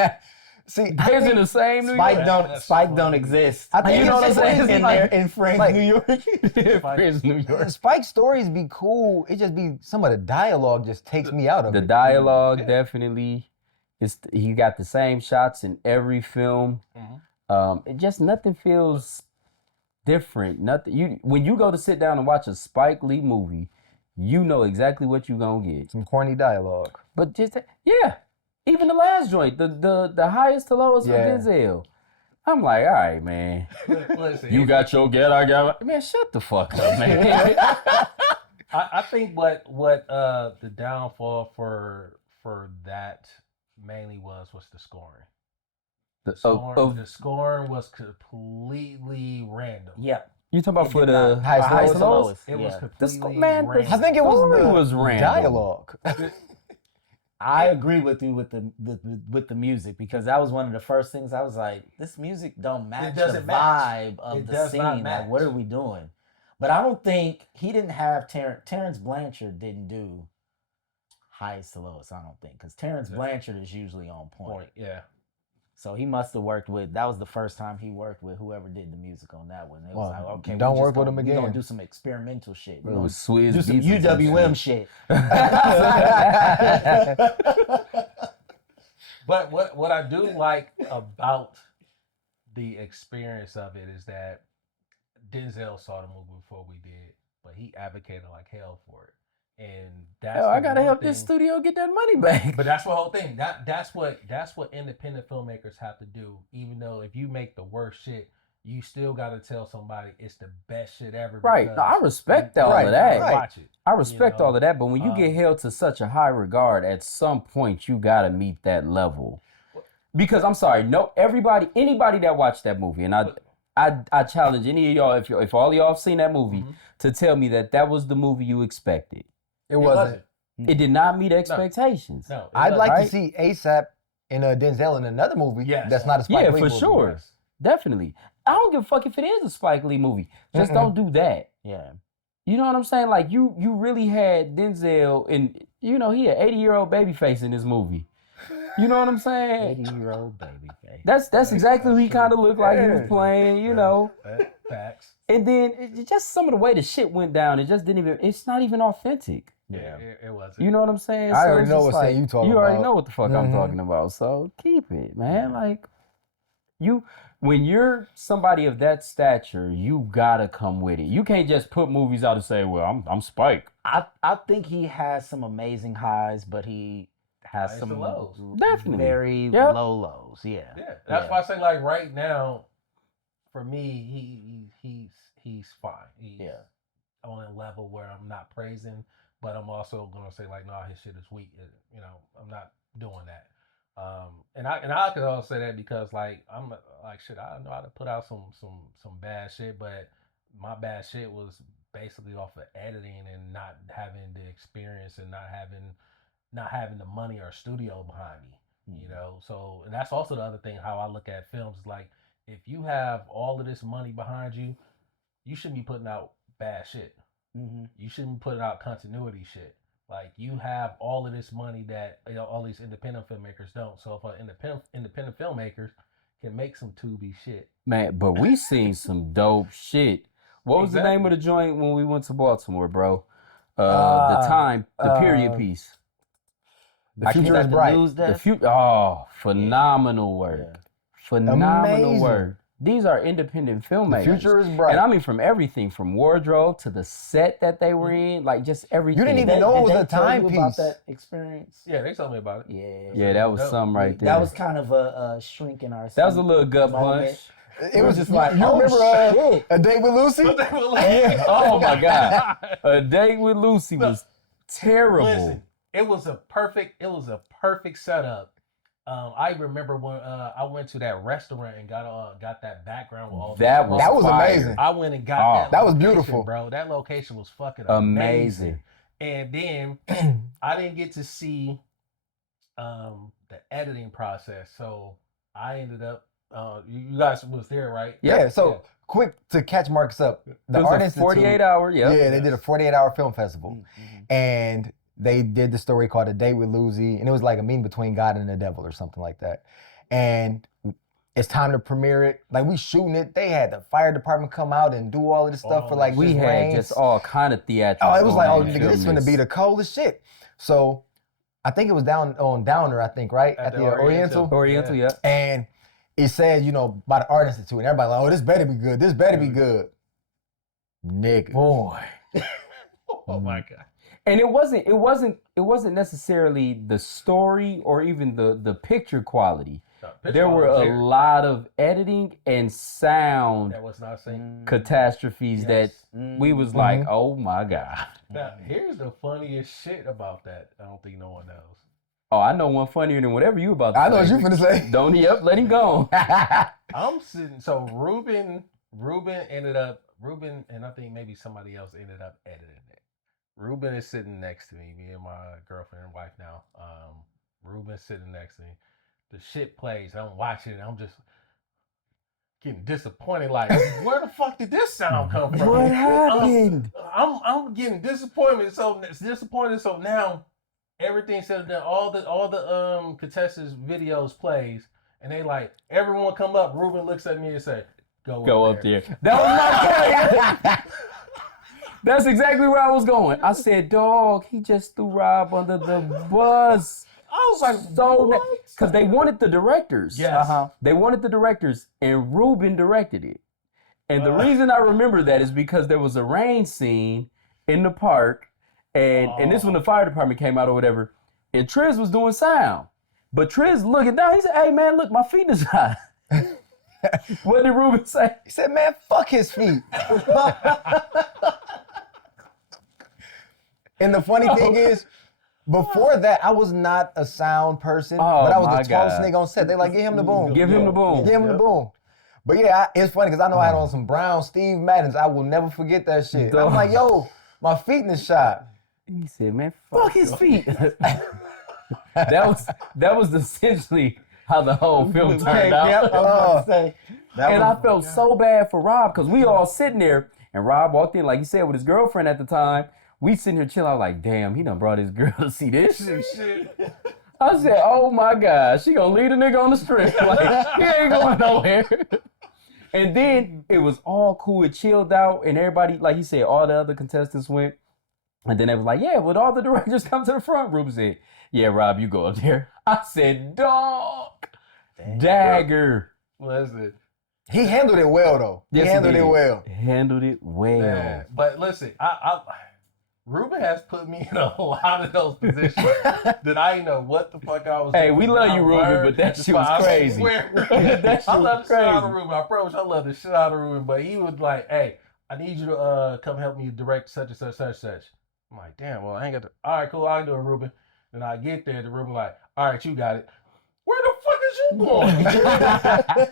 See, They was in the same New Spike York. don't That's Spike funny. don't exist. I think You know what I'm it's saying? crazy, in like, there in France, like- New York. Friends, New York. Spike's stories be cool. It just be some of the dialogue just takes me out of The it. dialogue Yeah. definitely is. He got the same shots in every film. It just nothing feels different. Nothing. When you go to sit down and watch a Spike Lee movie, you know exactly what you gonna get. Some corny dialogue. But just even the last joint, the highest to lowest Yeah. with Denzel. I'm like, all right, man. Listen, You got your get, I got my... Man, shut the fuck up, man. I think what the downfall for that mainly was the scoring. The scoring was completely random. Yeah, You talking about It for did the not- highest highest and to lowest? lowest. It was Yeah. completely man, random. I think it was Story the was random. dialogue. I agree with you with the music because that was one of the first things I was like, this music don't match the doesn't match. vibe of It the does scene. not Like, match. what are we doing? But I don't think he didn't have Terrence Blanchard didn't do highest to lowest. I don't think because Terrence Blanchard is usually on point. Yeah. So he must have worked with. That was the first time he worked with whoever did the music on that one. It was Well, like, okay, don't we work just with gonna, him we gonna again. do some experimental shit. We It gonna was Swizz do some Beatz and some UWM shit. shit. But what I do like about the experience of it is that Denzel saw the movie before we did, but he advocated like hell for it. And that's Hell, I the gotta one help this thing- studio get that money back. But that's the whole thing. That's what independent filmmakers have to do. Even though if you make the worst shit, you still gotta tell somebody it's the best shit ever. Right. No, I because respect you all gotta of that. Right. Watch it. I respect know, all of that, but when you get held to such a high regard, at some point you gotta meet that level. Because I'm sorry, anybody that watched that movie, and I challenge any of y'all, if all of y'all have seen that movie, to tell me that was the movie you expected. It wasn't. It did not meet expectations. No, it I'd wasn't. like Right? to see ASAP and Denzel in another movie. Yes. That's not a Spike Yeah, Lee for movie. sure. Yes. Definitely. I don't give a fuck if it is a Spike Lee movie. Just don't do that. Yeah. You know what I'm saying? Like you really had Denzel and he had 80-year-old baby face in this movie. You know what I'm saying? 80-year-old baby face. That's exactly who he kind of looked like he was Yeah. playing, you know. Facts. And then just some of the way the shit went down, it's not even authentic. Yeah. It wasn't. You know what I'm saying? I So already it's know just what scene you talking You already about. know what the fuck I'm Mhm. talking about. So keep it, man. Like when you're somebody of that stature, you gotta come with it. You can't just put movies out and say, well, I'm Spike. I think he has some amazing highs, but he has Highs some to lows. Definitely. very Yep. low lows. Yeah. Yeah, that's why I say like right now, for me, he's fine. He's Yeah. on a level where I'm not praising, but I'm also gonna say like, nah, his shit is weak. You know, I'm not doing that. And I could also say that because like I'm like shit. I know how to put out some bad shit, but my bad shit was basically off of editing and not having the experience and not having the money or studio behind me. You know, so and that's also the other thing how I look at films is like if you have all of this money behind you, you shouldn't be putting out bad shit. You shouldn't be putting out continuity shit. Like you have all of this money that all these independent filmmakers don't. So if independent filmmakers can make some Tubi shit, Man, but we seen some dope shit. What was the name of the joint when we went to Baltimore, bro? The period piece. The future is bright. Phenomenal work. Yeah. Phenomenal Amazing. work. These are independent The filmmakers. future is bright. And I mean from everything, from wardrobe to the set that they were in, like just everything. You didn't even know it was Did a they tell you timepiece. about that experience? yeah, they told me about it. Yeah. Yeah, that was Dope. something right there. That was kind of a shrink in our. That was a little gut moment. punch. It was just like, you oh, remember shit. A Date with Lucy? Yeah. Oh my God. A Date with Lucy was terrible. Listen, it was a perfect setup. I remember when I went to that restaurant and got that background with all That those- was That was fire. amazing. I went and got that was location, beautiful. bro. That location was fucking Amazing. And then I didn't get to see the editing process, so I ended up. You guys was there, right? Yeah, so quick to catch Marcus up. The It was Art a Institute. 48-hour, Yeah, yeah. they did a 48-hour film festival. And they did the story called A Date with Lucy. And it was like a meeting between God and the devil or something like that. And it's time to premiere it. Like we shooting it. They had the fire department come out and do all of this stuff for like We this had rain. just all kind of theatrics. Oh, it was like, oh, going on nigga, to this film finna be the coldest shit. So I think it was down on Downer, I think, right? At the Oriental. Oriental, yeah. And it said, by the Art Institute. And everybody like, oh, this better be good. This better be good. Nigga. Boy. Oh my God. And it wasn't necessarily the story or even the picture quality. There were a lot of editing and sound that was not saying. catastrophes that we was like, oh my God. Now, here's the funniest shit about that. I don't think no one knows. Oh, I know one funnier than whatever you about to I say. know what you finna say. Don't he up? Let him go. I'm sitting. So Ruben ended up Ruben and I think maybe somebody else ended up editing it. Ruben is sitting next to me and my girlfriend and wife now. Ruben's sitting next to me. The shit plays. I'm watching it. I'm just getting disappointed. Like, where the fuck did this sound come from? What happened? I'm getting disappointed. So it's disappointed. So now everything said and done. All the contestants' videos plays, and they like everyone come up. Ruben looks at me and say, "Go up there." That was my point. That's exactly where I was going. I said, "Dog, he just threw Rob under the bus." I was like, So, because they wanted the directors. Yes. They wanted the directors, and Ruben directed it. And the reason I remember that is because there was a rain scene in the park, and this when the fire department came out or whatever, and Triz was doing sound. But Triz looking down, he said, "Hey man, look, my feet is hot." What did Ruben say? He said, "Man, fuck his feet." And the funny thing is, before that, I was not a sound person, but I was the tallest nigga on set. They like, "Give him the boom. Give him the boom. Give him the boom." But yeah, it's funny because I know I had on some brown Steve Maddens. I will never forget that shit. I'm like, yo, my feet in the shot. He said, "Man, fuck his feet." that was essentially how the whole film turned out. Yep, I was about to say. And I felt so bad for Rob because we all sitting there, and Rob walked in, like he said, with his girlfriend at the time. We sitting here chilling. I was like, damn, he done brought his girl to see this shit. I said, oh my God, she gonna leave the nigga on the strip. Like, he ain't going nowhere. And then it was all cool. It chilled out, and everybody, like he said, all the other contestants went. And then they was like, yeah, would all the directors come to the front? Ruben said, yeah, Rob, you go up there. I said, dog, dagger. Listen. He handled it well, though. Yes, he handled did. it well. Handled it well. Man, but listen, Ruben has put me in a lot of those positions that I didn't know what the fuck I was doing. Hey, we love you, Ruben, but that shit was crazy. That shit I love was the shit out crazy. of Ruben. I promise I love the shit out of Ruben, but he was like, hey, I need you to come help me direct such and such, such and such. I'm like, damn, well, I ain't got to. All right, cool, I can do it, Ruben. Then I get there, the Ruben like, all right, you got it. Where the fuck is you going?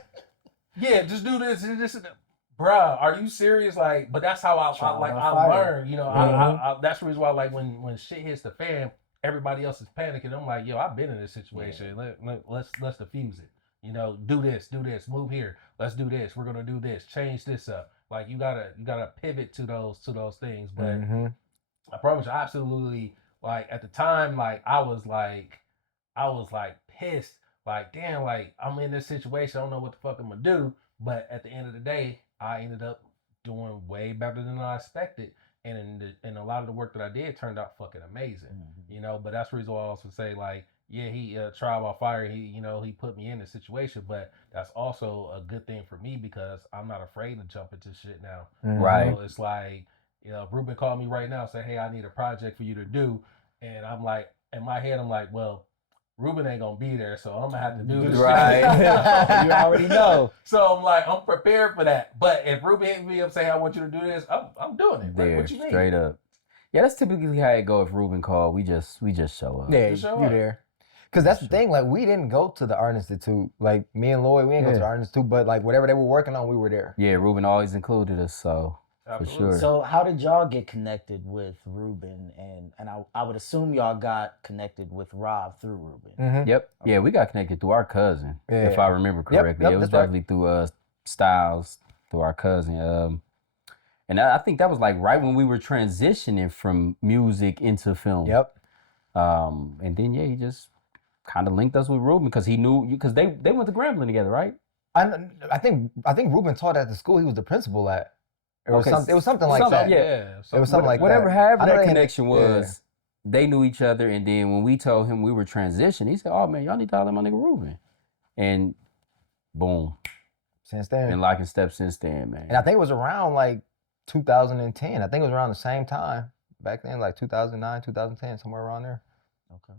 Yeah, just do this and this and that. Bruh, are you serious? Like, but that's how I learned. You know, I that's the reason why, like, when shit hits the fan, everybody else is panicking. I'm like, yo, I've been in this situation. Yeah. Let's diffuse it. You know, do this, move here. Let's do this. We're gonna do this. Change this up. Like, you gotta pivot to those things. But I promise you, I absolutely, like, at the time, like, I was like pissed. Like, damn, like, I'm in this situation. I don't know what the fuck I'm gonna do. But at the end of the day, I ended up doing way better than I expected. And a lot of the work that I did turned out fucking amazing. You know, but that's the reason why I also say, like, yeah, he trial by fire. He put me in this situation, but that's also a good thing for me because I'm not afraid to jump into shit now. Right. You know, it's like, you know, Ruben called me right now, say, hey, I need a project for you to do. And I'm like, in my head, I'm like, well, Ruben ain't gonna be there, so I'm gonna have to do this. Right. You already know. So I'm like, I'm prepared for that. But if Ruben hit me up saying, I want you to do this, I'm doing it. There, what you need? straight up. Yeah, that's typically how it go. If Ruben called, we just show up. Yeah, Just show you up. there. Because that's the thing, like, we didn't go to the Art Institute. Like, me and Lloyd, we didn't go to the Art Institute, but, like, whatever they were working on, we were there. Yeah, Ruben always included us, so Absolutely. for sure. So how did y'all get connected with Ruben? And I would assume y'all got connected with Rob through Ruben. Yep. Yeah, we got connected through our cousin, Yeah. if I remember correctly. Yep, It was that's right. definitely through Styles, through our cousin. And I think that was like right when we were transitioning from music into film. Yep. And then yeah, he just kind of linked us with Ruben because he knew because they went to Grambling together, right? I think Ruben taught at the school he was the principal at. It was Okay, something like something, that. yeah. It was something like whatever, that. however I know that they- connection was, they knew each other. And then when we told him we were transitioning, he said, "Oh man, y'all need to holler at my nigga Ruben." And boom, Since then. been locking steps since then, man. And I think it was around like 2010. I think it was around the same time. Back then, like 2009, 2010, somewhere around there. Okay.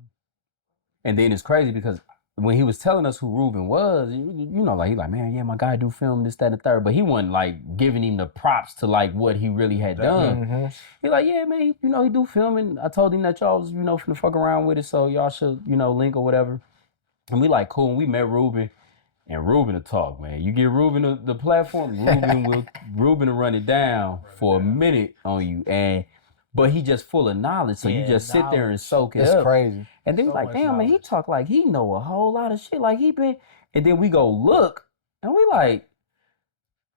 And then it's crazy because when he was telling us who Ruben was, you know, like he like, man, yeah, my guy do film this, that, and the third. But he wasn't like giving him the props to like what he really had done. Mm-hmm. He like, yeah, man, he do filming. I told him that y'all was, finna fuck around with it, so y'all should, link or whatever. And we like, cool. And we met Ruben. And Ruben will talk, man. You get Ruben the platform, Ruben will run it down for a minute on you. But he just full of knowledge, so you just sit there and soak it It's up. crazy. And then we So like, much damn, man, he knowledge. talk like he know a whole lot of shit. Like he been, and then we go look, and we like,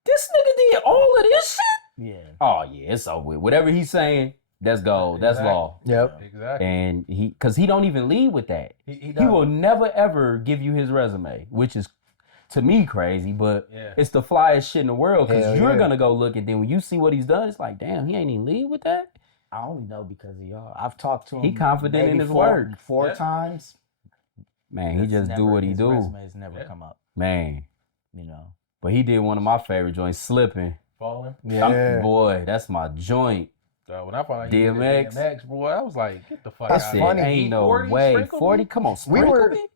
this nigga did all of this shit? Yeah. Oh yeah, it's over with. Whatever he's saying, that's gold. That's Exactly. law. Yep. Exactly. And cause he don't even lead with that. He He will never ever give you his resume, which is to me crazy, but Yeah. it's the flyest shit in the world because Hell you're yeah. gonna go look, and then when you see what he's done, it's like, damn, he ain't even lead with that. I only know because of y'all. I've talked to him. He confident in maybe his work. four Yeah. times. Man, he It's just do never- what he his do. Resume's never Yeah. come up. Man, You know. but he did one of my favorite joints, Slipping. Falling. Yeah. Boy, that's my joint. When I found out he did DMX. DMX, boy, I was like, get the fuck That's out Said, of funny. here. ain't no 40, way. Sprinkle 40, Me? come on, We sprinkle were- me.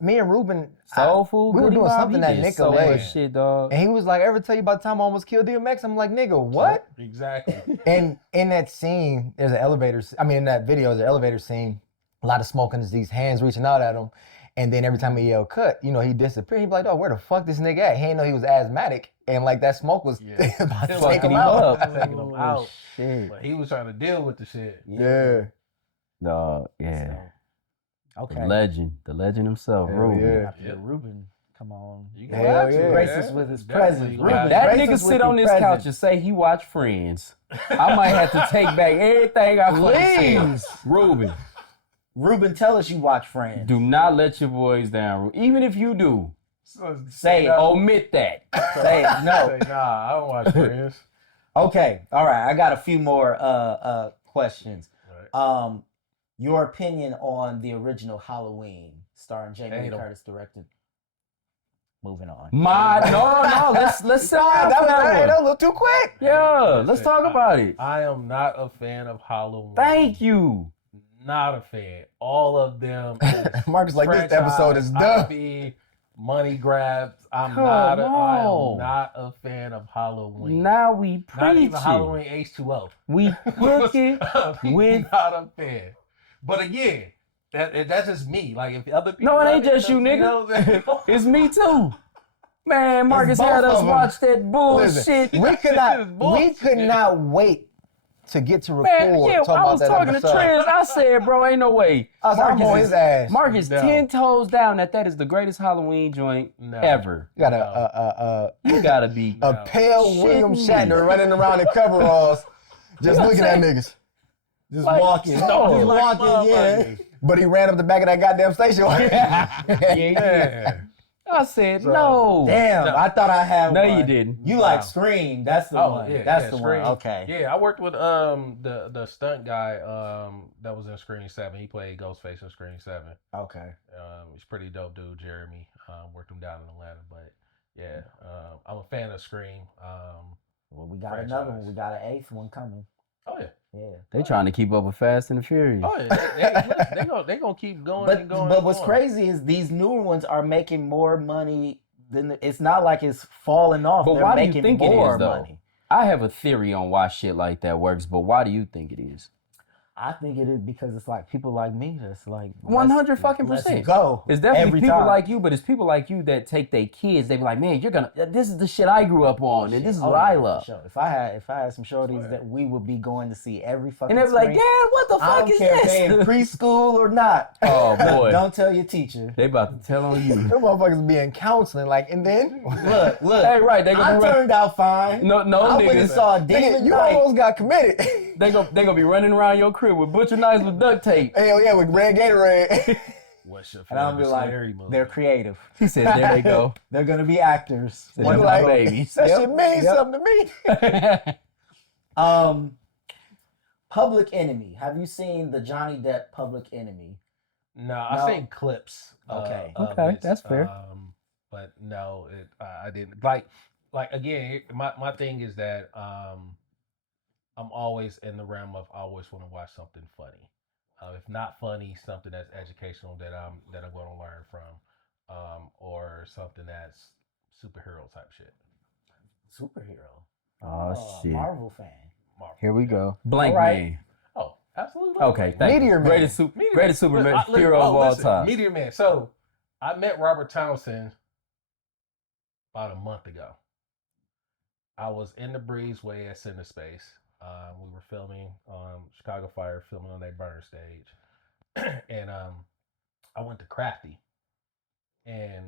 Me and Ruben, Soul Food, we were Goody doing Mob, something he at did so Nicolay. much shit, dog. and he was like, ever tell you about the time I almost killed DMX? I'm like, nigga, what? Exactly. And in that scene, there's an elevator. I mean, in that video, there's an elevator scene. A lot of smoke and there's these hands reaching out at him. And then every time he yelled cut, you know, he disappeared. He'd be like, oh, where the fuck this nigga at? He didn't know he was asthmatic. And like that smoke was Yeah. about to Fucking take him him out. up. Taking him out. Shit. But he was trying to deal with the shit. Yeah. Dog, yeah. So, okay. The legend himself, Hell Ruben. yeah. After Yeah. Ruben, come on. You Hell have to, yeah. Grace man. us with his Definitely presence. gonna have Ruben, to. That Grace nigga us with sit your on this presence. couch and say he watch Friends. I might have to take back everything I fucking said. Ruben, Ruben, tell us you watch Friends. do not let your boys down. Even if you do, Say it. omit that. Say it. No. Say, nah, I don't watch Friends. Okay. All right. I got a few more questions. Right. Your opinion on the original Halloween, starring Jamie Lee Hate 'em. Curtis, directed. Moving on. No, let's sit down that for was that that one. a little too quick. Yeah, let's talk about it. I am not a fan of Halloween. Thank you. Not a fan. All of them. is Marcus like, this episode is franchise, done. IP, money grabs. I am Come not on. a fan of Halloween. Now we Not even preaching. Halloween H2O. We cooking with. Not a fan. But again, that's just me. Like if other people. No, it love ain't just you, know nigga. what I'm saying? It's me too. Man, Marcus both had of us them. watch that bullshit. We could not wait to get to record. Man, yeah, talk I about was that talking to episode. Trez. I said, bro, ain't no way. I was like, I'm on his ass. Marcus No. 10 toes down that is the greatest Halloween joint No. ever. You got You gotta be. a pale Shitting William me. Shatner running around in coveralls, just You looking gotta at say- niggas. Just Like, walking. no. Just Like walking, yeah. motherfuckers. But he ran up the back of that goddamn station. Yeah. I said, So, no. Damn, No. I thought I had No, one. you didn't. You No. like Scream. That's the one. Yeah, That's yeah, the Scream. one. Okay. Yeah, I worked with the stunt guy that was in Scream 7. He played Ghostface in Scream 7. Okay. He's a pretty dope dude, Jeremy. Worked him down in Atlanta, but yeah, I'm a fan of Scream. Well, we got Franchise. another one. We got an eighth one coming. Oh yeah, Yeah. They trying to keep up with Fast and the Furious. oh yeah. They gonna keep going But and going. but and what's going. crazy is these newer ones are making more money than it's not like it's falling off. But They're why do you making think it more is, though? money. I have a theory on why shit like that works, but why do you think it is? I think it is because it's like people like me that's like 100 fucking let's percent. go. It's definitely every people time. like you, but it's people like you that take their kids. They be like, man, this is the shit I grew up on, and this is Oh, what I yeah, for love. sure. If I had some shorties that we would be going to see every fucking. And they be like, Scream. Dad, what the I fuck don't is care if they in this? preschool or not. Oh, Look, boy. don't tell your teacher. They about to tell on you. Them motherfuckers be in counseling, like, and then Look, Hey, right? They I gonna be turned out fine. no I went and niggas. saw a nigga, demon you knight. almost got committed. They gonna be running around your crib with butcher knives with duct tape. Hell yeah, with red Gatorade. What's your And I'll be favorite like, scary movie? they're creative. He said, there they go. They're gonna be actors. Said, One "Them like- my babies. That Yep, shit means yep. something to me. Public Enemy. Have you seen the Johnny Depp Public Enemy? No, I've No. seen clips. Okay. Of Okay, it, that's fair. But no, I didn't like again. My thing is that I'm always in the realm of I always want to watch something funny. If not funny, something that's educational that I'm going to learn from, or something that's superhero type shit. Superhero. Oh, shit. Marvel fan. Marvel. Here we go. Blank All right. Man. Oh, absolutely. Okay, thank Meteor you. Man. Greatest Meteor superhero Look, hero of all listen, time. Meteor Man. So I met Robert Townsend about a month ago. I was in the breezeway at Center Space. We were filming Chicago Fire, filming on their burner stage. And I went to Crafty. And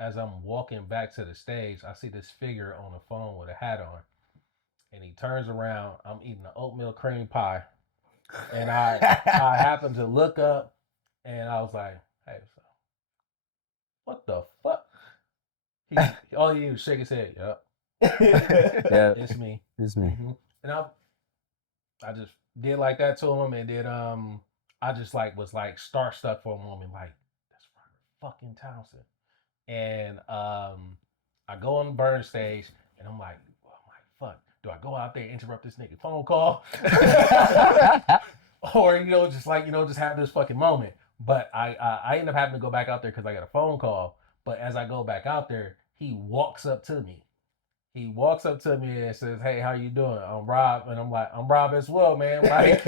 as I'm walking back to the stage, I see this figure on the phone with a hat on. And he turns around. I'm eating an oatmeal cream pie. And I happened to look up and I was like, hey, so what the fuck? All he did was shake his head. Yep. Yeah, It's me. it's me. Mm-hmm. And I just did like that to him, and then I just like was like starstruck for a moment, like that's Robert fucking Townsend. And I go on the burn stage, and I'm like, fuck, do I go out there and interrupt this nigga phone call, or just have this fucking moment? But I end up having to go back out there because I got a phone call. But as I go back out there, he walks up to me. He walks up to me and says, "Hey, how you doing? I'm Rob." And I'm like, "I'm Rob as well, man." Like,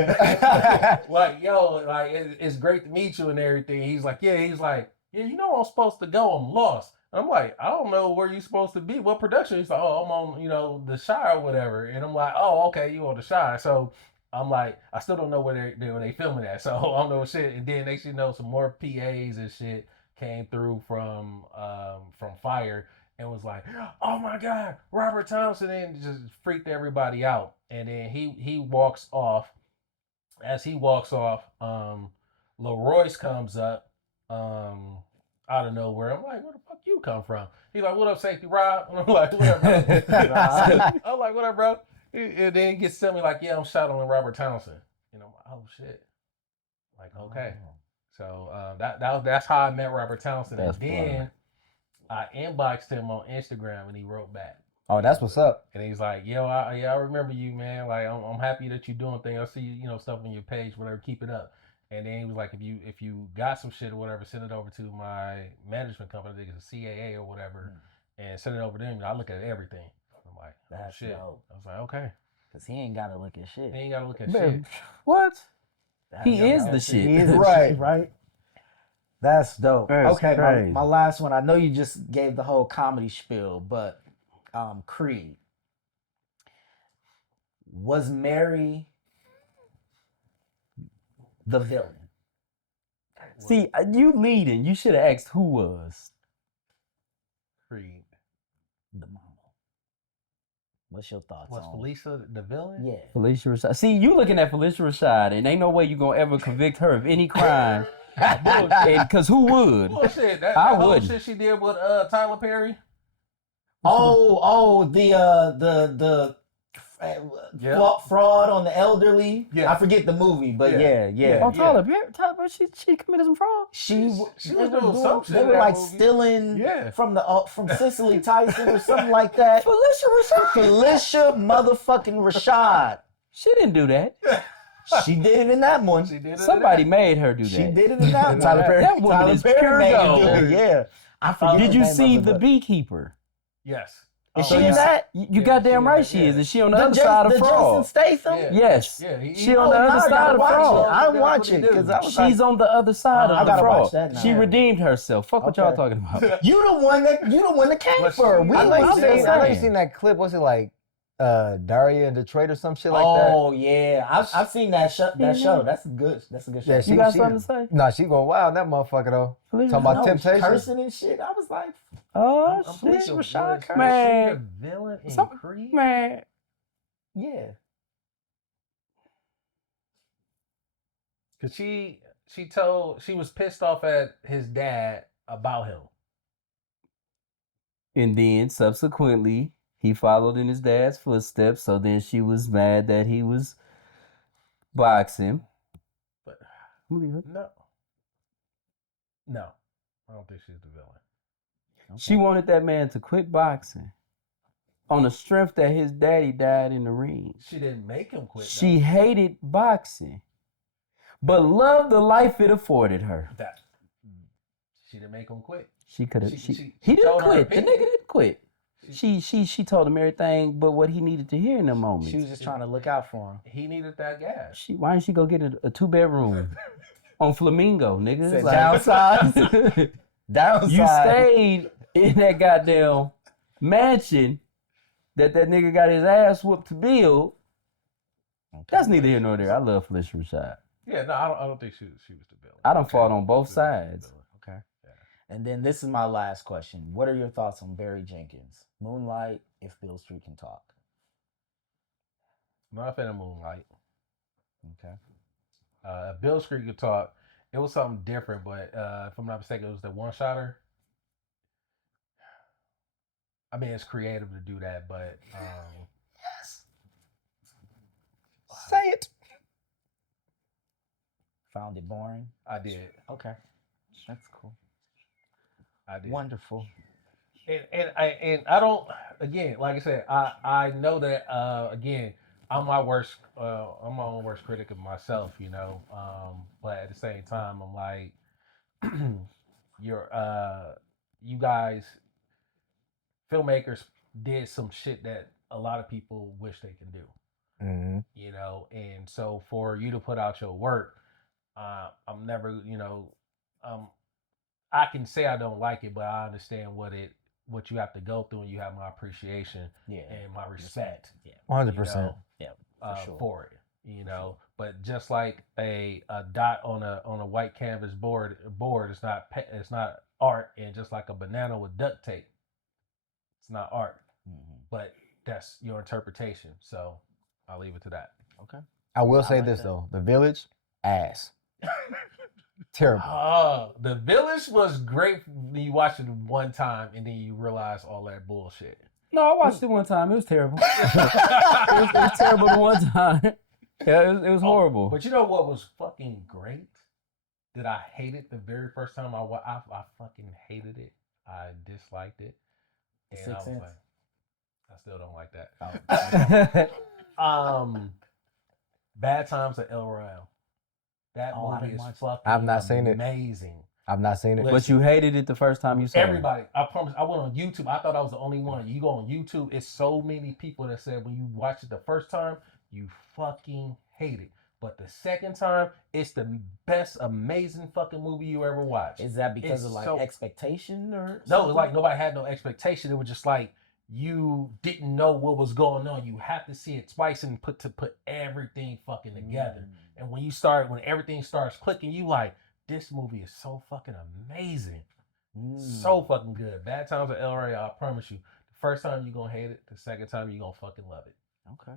it's great to meet you and everything. He's like, "Yeah." He's like, "Yeah, you know where I'm supposed to go. I'm lost." I'm like, "I don't know where you're supposed to be. What production?" He's like, "Oh, I'm on, the Shire or whatever." And I'm like, "Oh, okay, you on the Shire." So I'm like, I still don't know where they filming at. So I don't know shit. And then next you know, some more PAs and shit came through from Fire. And was like, "Oh my God, Robert Townsend," and just freaked everybody out. And then he walks off. As he walks off, Leroyce comes up out of nowhere. I'm like, "Where the fuck you come from?" He's like, "What up, Safety Rob?" And I'm like, "What up, bro?" I'm like, "What up, bro?" And then he gets to tell me like, "Yeah, I'm shadowing Robert Townsend." And I'm like, "Oh shit!" Like, okay. So that's how I met Robert Townsend. That's and then I inboxed him on Instagram and he wrote back. Oh, that's what's up. And he's like, "Yo, I remember you, man. Like, I'm happy that you're doing things. I see stuff on your page, whatever. Keep it up." And then he was like, "If you got some shit or whatever, send it over to my management company. I think it's a CAA or whatever, and send it over to him. I look at everything." I'm like, "Oh That's shit." dope. I was like, "Okay." Cause he ain't gotta look at shit. He ain't gotta look at Man, shit. what? That's He is dope. the shit. He is the Right. shit, right? That's dope. That's Okay, crazy. my last one. I know you just gave the whole comedy spiel, but Creed. Was Mary the villain? See, you leading. You should have asked who was. Creed. The mama. What's your thoughts Was on? Felicia the villain? Yeah. Felicia Rashad. See, you looking at Felicia Rashad, and ain't no way you gonna ever convict her of any crime. Because who would? Bullshit. That I whole wouldn't. shit she did with Tyler Perry. The Yep. fraud on the elderly. Yeah. I forget the movie, but Yeah. yeah. Oh, Tyler Perry, she committed some fraud. She She they was were doing some shit They in were that like movie. stealing Yeah. from Cicely Tyson or something like that. Felicia Rashad. Felicia motherfucking Rashad. She didn't do that. She did it in that one. She did it. Somebody made her do that. She did it in that one. Tyler Perry. That woman Tyler is Perry pure made her do gold. it, yeah. I forget Did the you name see of it, The but- Beekeeper? Yes. Is Oh, she yeah. in that? You Yeah, goddamn she right is, she yeah. is. And she on the other side of the fraud. Jason Statham? Yeah. Yes. Yeah, She on the now other I side gotta of watch fraud. it. I That's watch what he it do. because I was She's on the other side I of the gotta fraud. watch that now. She redeemed herself. Fuck what y'all Okay. talking about. you the one that came But for her. she- We I I know ain't you saying seen. I know you nothing. seen that clip. Was it like Daria in Detroit or some shit like that? Oh yeah, I've seen that show. That's a good show. Yeah, You got something to say? Nah, she going wild. That motherfucker though. Felicia Talking about I know, Temptation. cursing and shit. I was like, Oh, I'm shit. thinking, Rashad was Curry. she Man. the villain in Some- Creed? Man. yeah. Cause she was pissed off at his dad about him. And then subsequently, he followed in his dad's footsteps. So then she was mad that he was boxing. But She no, I don't think she's the villain. wanted that man to quit boxing on the strength that his daddy died in the ring. She didn't make him quit. She hated boxing, but loved the life it afforded her. That she didn't make him quit. She could have. She He didn't told her quit. The opinion. nigga didn't quit. She told him everything but what he needed to hear in the moment. She was just trying to look out for him. He needed that gas. Why didn't she go get a 2-bedroom on Flamingo, nigga? Said It's like- downsize. Downside. You stayed in that goddamn mansion that nigga got his ass whooped to build. Okay. That's neither here nor there. I love Felicia Rashad. Yeah, no, I don't think she was the villain. I done fought on both She was the sides. villain. Okay. Yeah. And then this is my last question. What are your thoughts on Barry Jenkins? Moonlight, If Bill Street Can Talk. I'm not a fan of Moonlight. Okay. Bill Street could talk. It was something different, but if I'm not mistaken, it was the one-shotter. I mean, it's creative to do that, but Yes. Say it. Found it boring? I did. Okay. That's cool. I did. Wonderful. And I don't. Again, like I said, I know that again, I'm my own worst critic of myself, you know. But at the same time, I'm like, you guys, filmmakers did some shit that a lot of people wish they can do, Mm-hmm. you know. And so for you to put out your work, I'm never, you know, I can say I don't like it, but I understand what you have to go through, and you have my appreciation and my respect. Yeah. 100%. Yeah. Sure. For it, you know. But just like a dot on a white canvas board is not art, and just like a banana with duct tape, it's not art. Mm-hmm. But that's your interpretation, so I'll leave it to that. Okay. I will say like this that. though: The Village, ass, terrible. The Village was great when you watch it one time and then you realize all that bullshit. No, I watched it one time. It was terrible. it was terrible the one time. Yeah, it was horrible. But you know what was fucking great? That I hated the very first time I fucking hated it. I disliked it. And I Sixth was Sense? like, I still don't like that. Oh. Bad Times at El Royale. That Oh, I movie didn't is watch it. fucking I've not seen it. amazing. I've not seen it. But you hated it the first time you saw it. Everybody, I promise. I went on YouTube. I thought I was the only one. You go on YouTube, it's so many people that said when you watch it the first time, you fucking hate it. But the second time, it's the best, amazing fucking movie you ever watched. Is that because It's of like so- expectation or No, something? like nobody had no expectation. It was just like you didn't know what was going on. You have to see it twice and put everything fucking together. And when everything starts clicking, you like, this movie is so fucking amazing. So fucking good. Bad Times at El Rey, I promise you. The first time you're gonna hate it. The second time you're gonna fucking love it. Okay.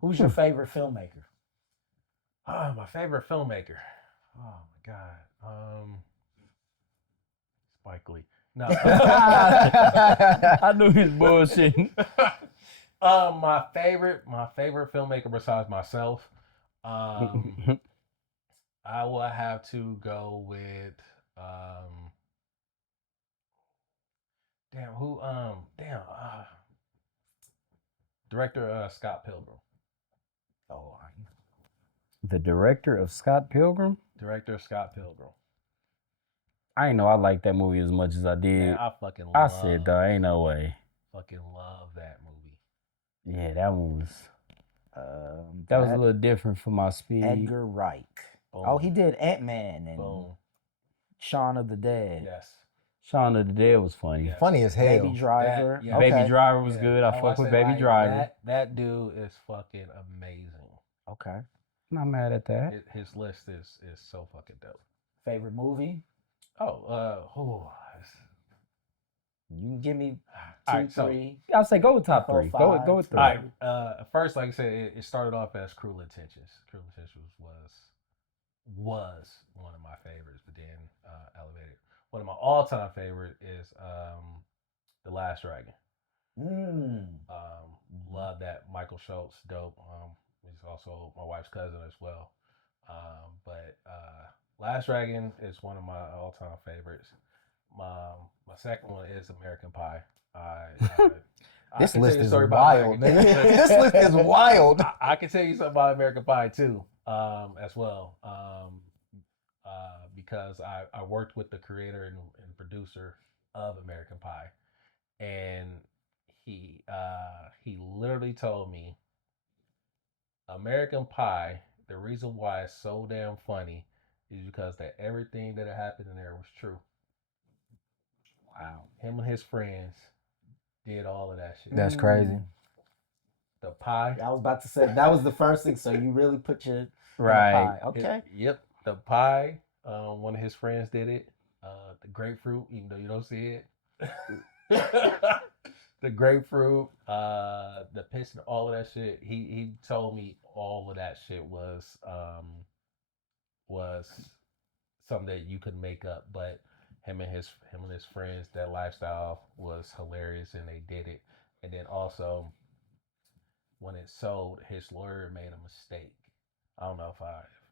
Who's your favorite filmmaker? My favorite filmmaker. Oh my god. Spike Lee. No. I knew he was bullshitting. My favorite filmmaker besides myself. I will have to go with director Scott Pilgrim. Oh, The director of Scott Pilgrim? Director Scott Pilgrim. I ain't know I liked that movie as much as I did. Man, I fucking I love, said, dog, ain't no way. fucking love that movie. Yeah, that one was. That was a little different for my speed. Edgar Wright. Boom. Oh, he did Ant-Man and Boom. Shaun of the Dead. Yes. Shaun of the Dead was funny. Yeah. Funny as hell. Baby Driver. That- yeah. Okay. Baby Driver was Yeah. good. I That's fuck why with say, Baby like, Driver. That dude is fucking amazing. Okay. Not mad at that. His list is so fucking dope. Favorite movie? You can give me two, Alright, so- three. I'll say go with top Four, three. Go five. with three. All right. First, like I said, it started off as Cruel Intentions. Cruel Intentions was one of my favorites, but then elevated. One of my all-time favorite is The Last Dragon. Love that. Michael Schultz, dope. He's also my wife's cousin as well. But Last Dragon is one of my all-time favorites. My second one is American Pie. This I can list tell you a is story about wild, American- nigga. This list is wild. I can tell you something about American Pie too, as well, because I worked with the creator and producer of American Pie, and he literally told me American Pie, the reason why it's so damn funny is because that everything that happened in there was true. Wow. Him and his friends did all of that shit. That's crazy. The pie. I was about to say that was the first thing. So you really put your in the Right. pie. Okay. Yep. The pie. One of his friends did it. The grapefruit, even though you don't see it. The grapefruit, the piston, all of that shit. He told me all of that shit was something that you could make up, but him and his friends, that lifestyle was hilarious, and they did it. And then also, when it sold, his lawyer made a mistake. I don't know if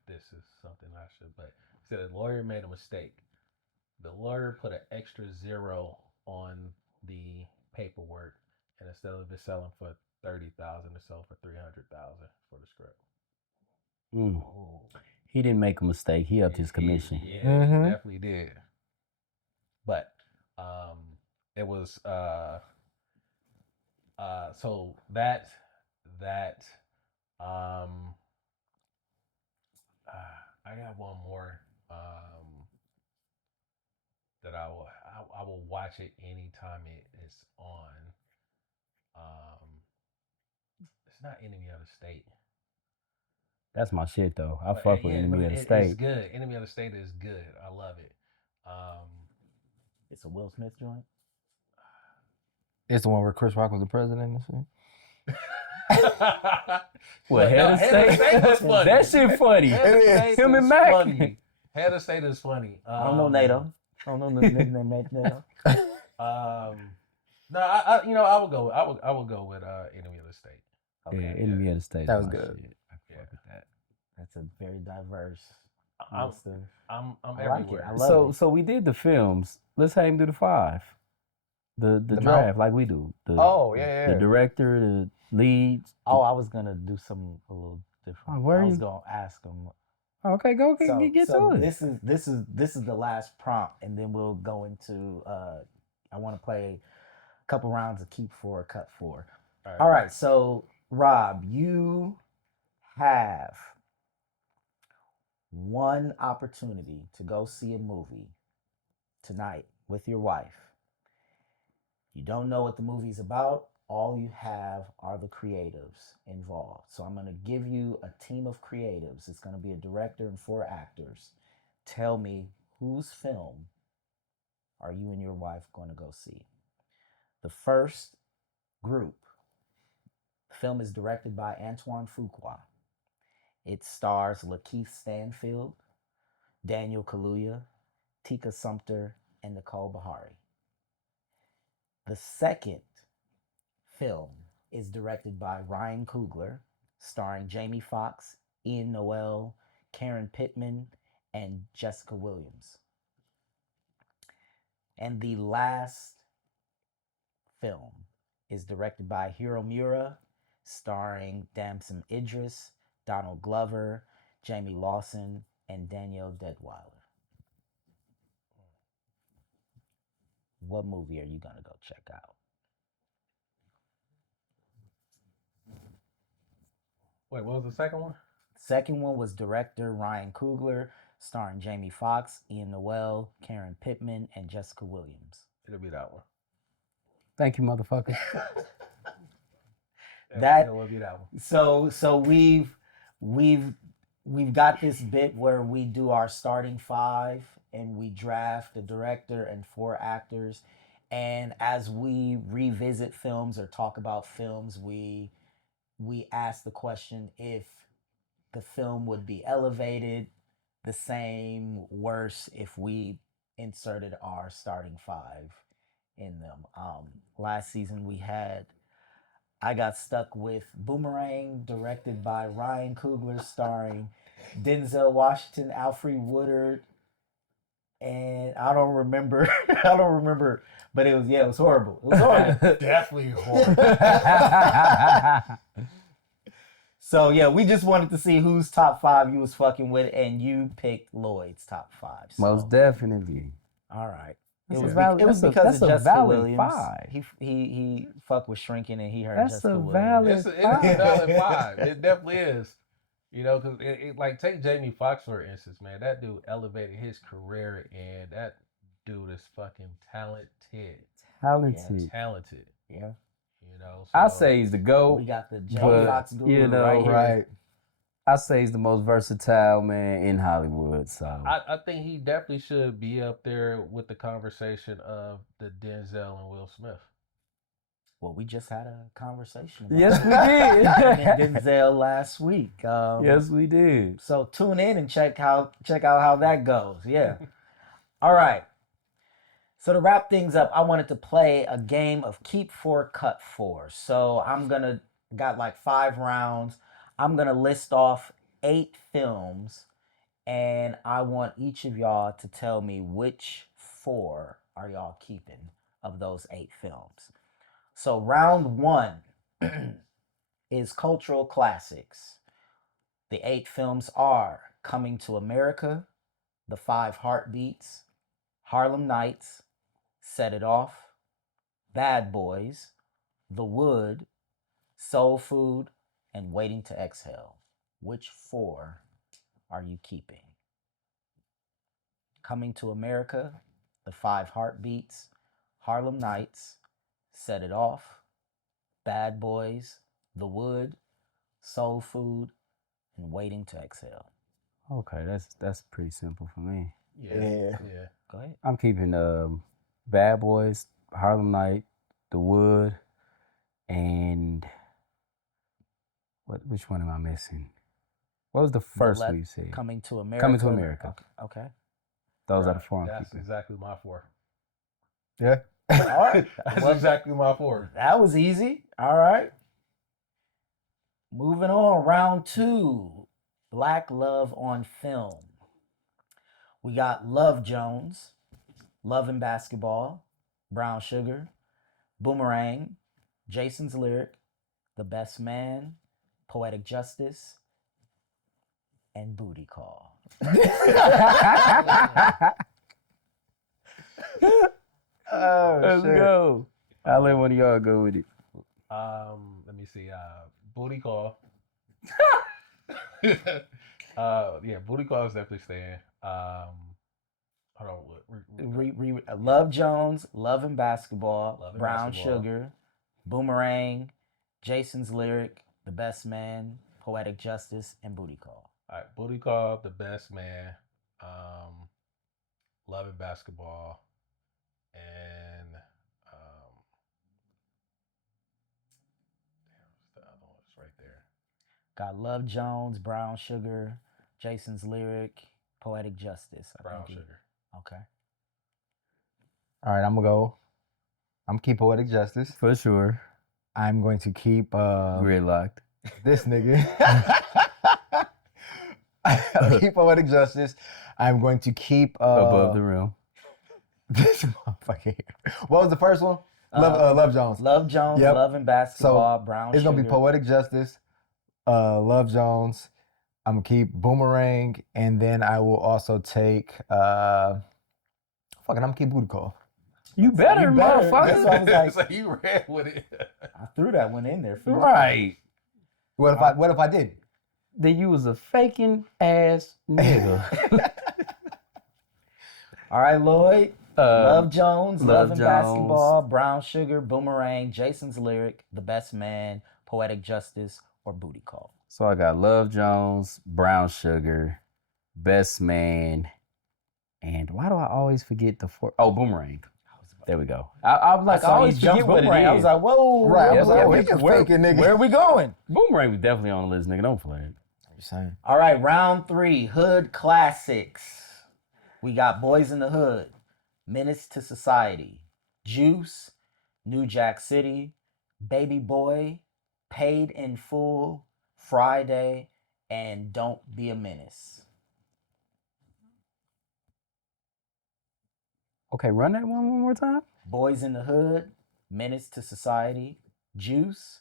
this is something I should, but he said the lawyer made a mistake. The lawyer put an extra zero on the paperwork, and instead of it selling for 30,000, it sold for 300,000 for the script. Mm. He didn't make a mistake. He upped his commission. Yeah, Mhm. he definitely did. But it was so that um I got one more that I will watch it anytime it is on. It's not Enemy of the State. That's my shit though. I But, fuck with yeah, Enemy but of the it's State. good. Enemy of the State is good. I love it. It's a Will Smith joint. It's the one where Chris Rock was the president and shit. Well, Head of State was funny. That shit funny. Head of State Him and is Mac. funny. Head of State is funny. I don't know NATO. I don't know the nigga named NATO. No, I would go. I would go with Enemy of the State. Yeah, Enemy of the State. That is was my good. shit. I Yeah. fuck with that. That's a very diverse. I'm list of- I'm I like it. everywhere. I love it. So we did the films. Let's have him do the 5. The The draft mount? like we do. Oh, yeah. The director, the leads. Oh, I was gonna do something a little different. Oh, where I was you- gonna ask him. Okay, go get to it. This is the last prompt, and then we'll go into. I want to play a couple rounds of keep 4, cut 4. All right, so Rob, you have one opportunity to go see a movie tonight with your wife. You don't know what the movie's about. All you have are the creatives involved. So I'm going to give you a team of creatives. It's going to be a director and 4 actors. Tell me, whose film are you and your wife going to go see? The first group. The film is directed by Antoine Fuqua. It stars Lakeith Stanfield, Daniel Kaluuya, Tika Sumpter, and Nicole Bahari. The second film is directed by Ryan Coogler, starring Jamie Foxx, Ian Noel, Karen Pittman, and Jessica Williams. And the last film is directed by Hiro Mura, starring Damson Idris, Donald Glover, Jamie Lawson, and Danielle Deadwyler. What movie are you going to go check out? Wait, what was the second one? Second one was director Ryan Coogler, starring Jamie Foxx, Ian Noel, Karen Pittman, and Jessica Williams. It'll be that one. Thank you, motherfucker. It'll be that one. So we've got this bit where we do our starting 5 and we draft the director and 4 actors, and as we revisit films or talk about films, we ask the question if the film would be elevated, the same, worse if we inserted our starting 5 in them. Last season we had I Got Stuck with Boomerang, directed by Ryan Coogler, starring Denzel Washington, Alfred Woodard, and I don't remember, but it was horrible. It was horrible. Definitely horrible. So yeah, we just wanted to see whose top 5 you was fucking with, and you picked Lloyd's top 5. So. Most definitely. All right. That's It a was, valid- it was that's a- because that's of a Jessica valid Williams. 5. He fucked with Shrinking, and he heard That's Jessica a Williams. valid- It's a valid 5. It definitely is. You know, because it like take Jamie Foxx for instance, man. That dude elevated his career, and that dude is fucking talented. Talented. Talented. Yeah. You know, I so- say he's the GOAT. We got the Jamie But, Foxx guru you know, right here. Right. I say he's the most versatile man in Hollywood. So I think he definitely should be up there with the conversation of the Denzel and Will Smith. Well, we just had a conversation about yes, it. we Him did. and Denzel last week. Yes, we did. So tune in and check out how that goes. Yeah. All right. So to wrap things up, I wanted to play a game of keep four, cut four. So got like 5 rounds. I'm gonna list off 8 films, and I want each of y'all to tell me which 4 are y'all keeping of those 8 films. So round 1 is cultural classics. The 8 films are Coming to America, The 5 Heartbeats, Harlem Nights, Set It Off, Bad Boys, The Wood, Soul Food, and Waiting to Exhale. Which 4 are you keeping? Coming to America, The 5 Heartbeats, Harlem Nights, Set It Off, Bad Boys, The Wood, Soul Food, and Waiting to Exhale. Okay, that's pretty simple for me. Yeah. Go ahead. I'm keeping Bad Boys, Harlem Night, The Wood, and which one am I missing? What was the first one you said? Coming to America. Coming to America. Okay. Those are the 4 I'm That's keeping. exactly my 4. Yeah. All right. That's Well, exactly my 4. that was easy. All right. Moving on, round 2. Black Love on Film. We got Love Jones, Love and Basketball, Brown Sugar, Boomerang, Jason's Lyric, The Best Man, Poetic Justice, and Booty Call. Oh, Let's shit. go. I'll let one of y'all go with it. Let me see. Booty Call. Yeah, Booty Call is definitely staying. Hold on. Love Jones, Love and Basketball, Love and Brown Basketball. Sugar, Boomerang, Jason's Lyric, The Best Man, Poetic Justice, and Booty Call. All right, Booty Call, The Best Man, Love and Basketball, and what's the other one? It's right there. Got Love Jones, Brown Sugar, Jason's Lyric, Poetic Justice. Brown Sugar. Okay. All right, I'm gonna go. I'm gonna keep Poetic Justice. For sure. I'm going to keep Gridlocked. this nigga. I'll keep Poetic Justice. I'm going to keep Above the Rim. this motherfucker here. What was the first one? Love Jones. Love Jones, Yep. Love and Basketball, Brown It's Sugar. gonna be Poetic Justice, Love Jones. I'm gonna keep Boomerang, and then I will also take I'm gonna keep Booty Call. You better, better. motherfucker. That's why I was like, So you ran with it. I threw that one in there for you. Right. What if I did? Then you was a faking ass nigga. All right, Lloyd. Love Jones, Love Love and Jones. Basketball, Brown Sugar, Boomerang, Jason's Lyric, The Best Man, Poetic Justice, or Booty Call. So I got Love Jones, Brown Sugar, Best Man, and why do I always forget the 4? Oh, Boomerang. There we go. I was like, I always forget what it is. I was like, whoa. Right, I Yep, was like, yep, oh, yep. he can Where- fake it, nigga. Where are we going? Boomerang was definitely on the list, nigga. Don't play it. You saying? All right, round 3, Hood Classics. We got Boys in the Hood, Menace to Society, Juice, New Jack City, Baby Boy, Paid in Full, Friday, and Don't Be a Menace. Okay, run that one more time. Boys in the Hood, Menace to Society, Juice,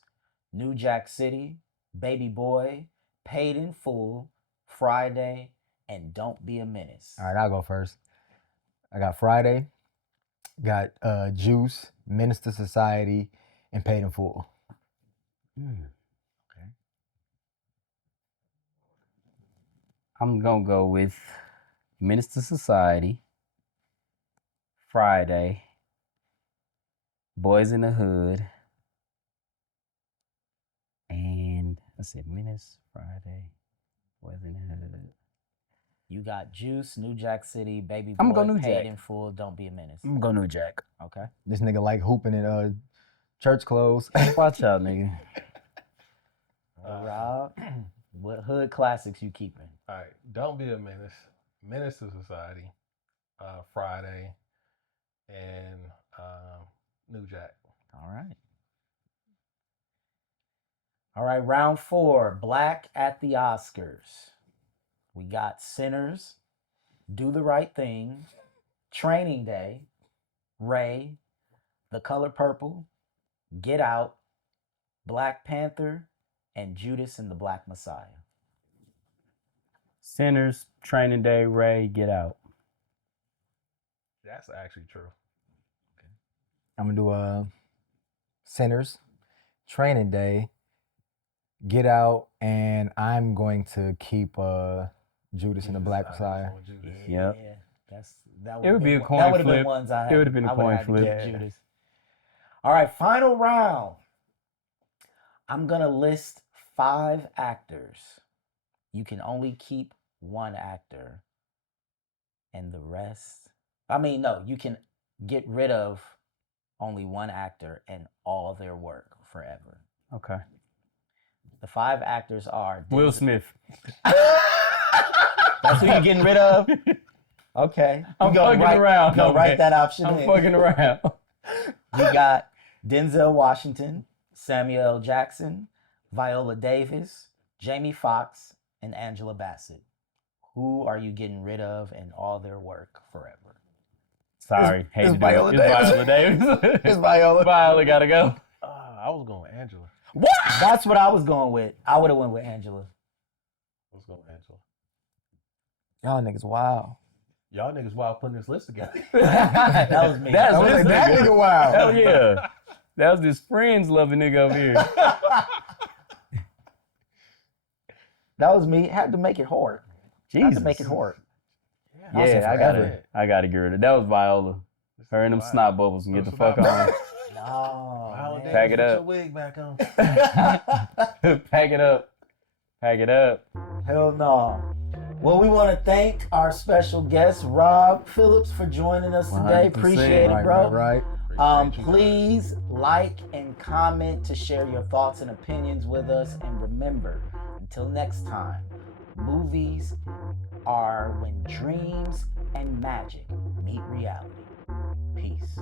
New Jack City, Baby Boy, Paid in Full, Friday, and Don't Be a Menace. All right, I'll go first. I got Friday, got Juice, Minister Society, and Paid in Full. Okay. I'm gonna go with Minister Society, Friday, Boys in the Hood, Let's see, Menace, Friday, wasn't it? You got Juice, New Jack City, Baby Boy, I'ma go New Paid Jack. in Full, Don't Be a Menace. I'm gonna go New Jack. Okay. This nigga like hooping in church clothes. Watch out, nigga. Rob, what hood classics you keeping? All right, Don't Be a Menace, Menace to Society, Friday, and New Jack. All right. All right, round 4, Black at the Oscars. We got Sinners, Do the Right Thing, Training Day, Ray, The Color Purple, Get Out, Black Panther, and Judas and the Black Messiah. Sinners, Training Day, Ray, Get Out. That's actually true. I'm gonna do Sinners, Training Day, Get Out, and I'm going to keep Judas and the Black Messiah. Yep. That It would be a that coin would have been flip. ones I had. It would have been a I would've coin had to flip. give Judas. All right, final round. I'm gonna list 5 actors. You can only keep 1 actor, and the rest. No, you can get rid of only 1 actor and all their work forever. Okay. The 5 actors are Will Smith. That's who you're getting rid of? Okay. I'm fucking around. No, No, write man. that option I'm in. fucking around. We got Denzel Washington, Samuel L. Jackson, Viola Davis, Jamie Foxx, and Angela Bassett. Who are you getting rid of and all their work forever? Sorry. Hate it's to do it. Viola It's Viola Davis. It's Viola. Viola gotta go. I was going with Angela. What? That's what I was going with. I would have went with Angela. I was going with Angela. Y'all niggas, wow. Y'all niggas wild putting this list together. That was me. That's I was this like, that nigga. nigga, wow. Hell yeah. That was this friends loving nigga over here. That was me. Had to make it hard. Had Jesus. to make it hard. I'll say Yeah, forever. I gotta get rid of that. Was Viola. Her and them snot bubbles and get the fuck on. No. Viola man. Pack it Davis, up. put your wig back on. Pack it up. Pack it up. Hell no. Well, we want to thank our special guest, Rob Phillips, for joining us today. 100%. Appreciate it, Right, bro. right. Please like and comment to share your thoughts and opinions with us. And remember, until next time, movies are when dreams and magic meet reality. Peace.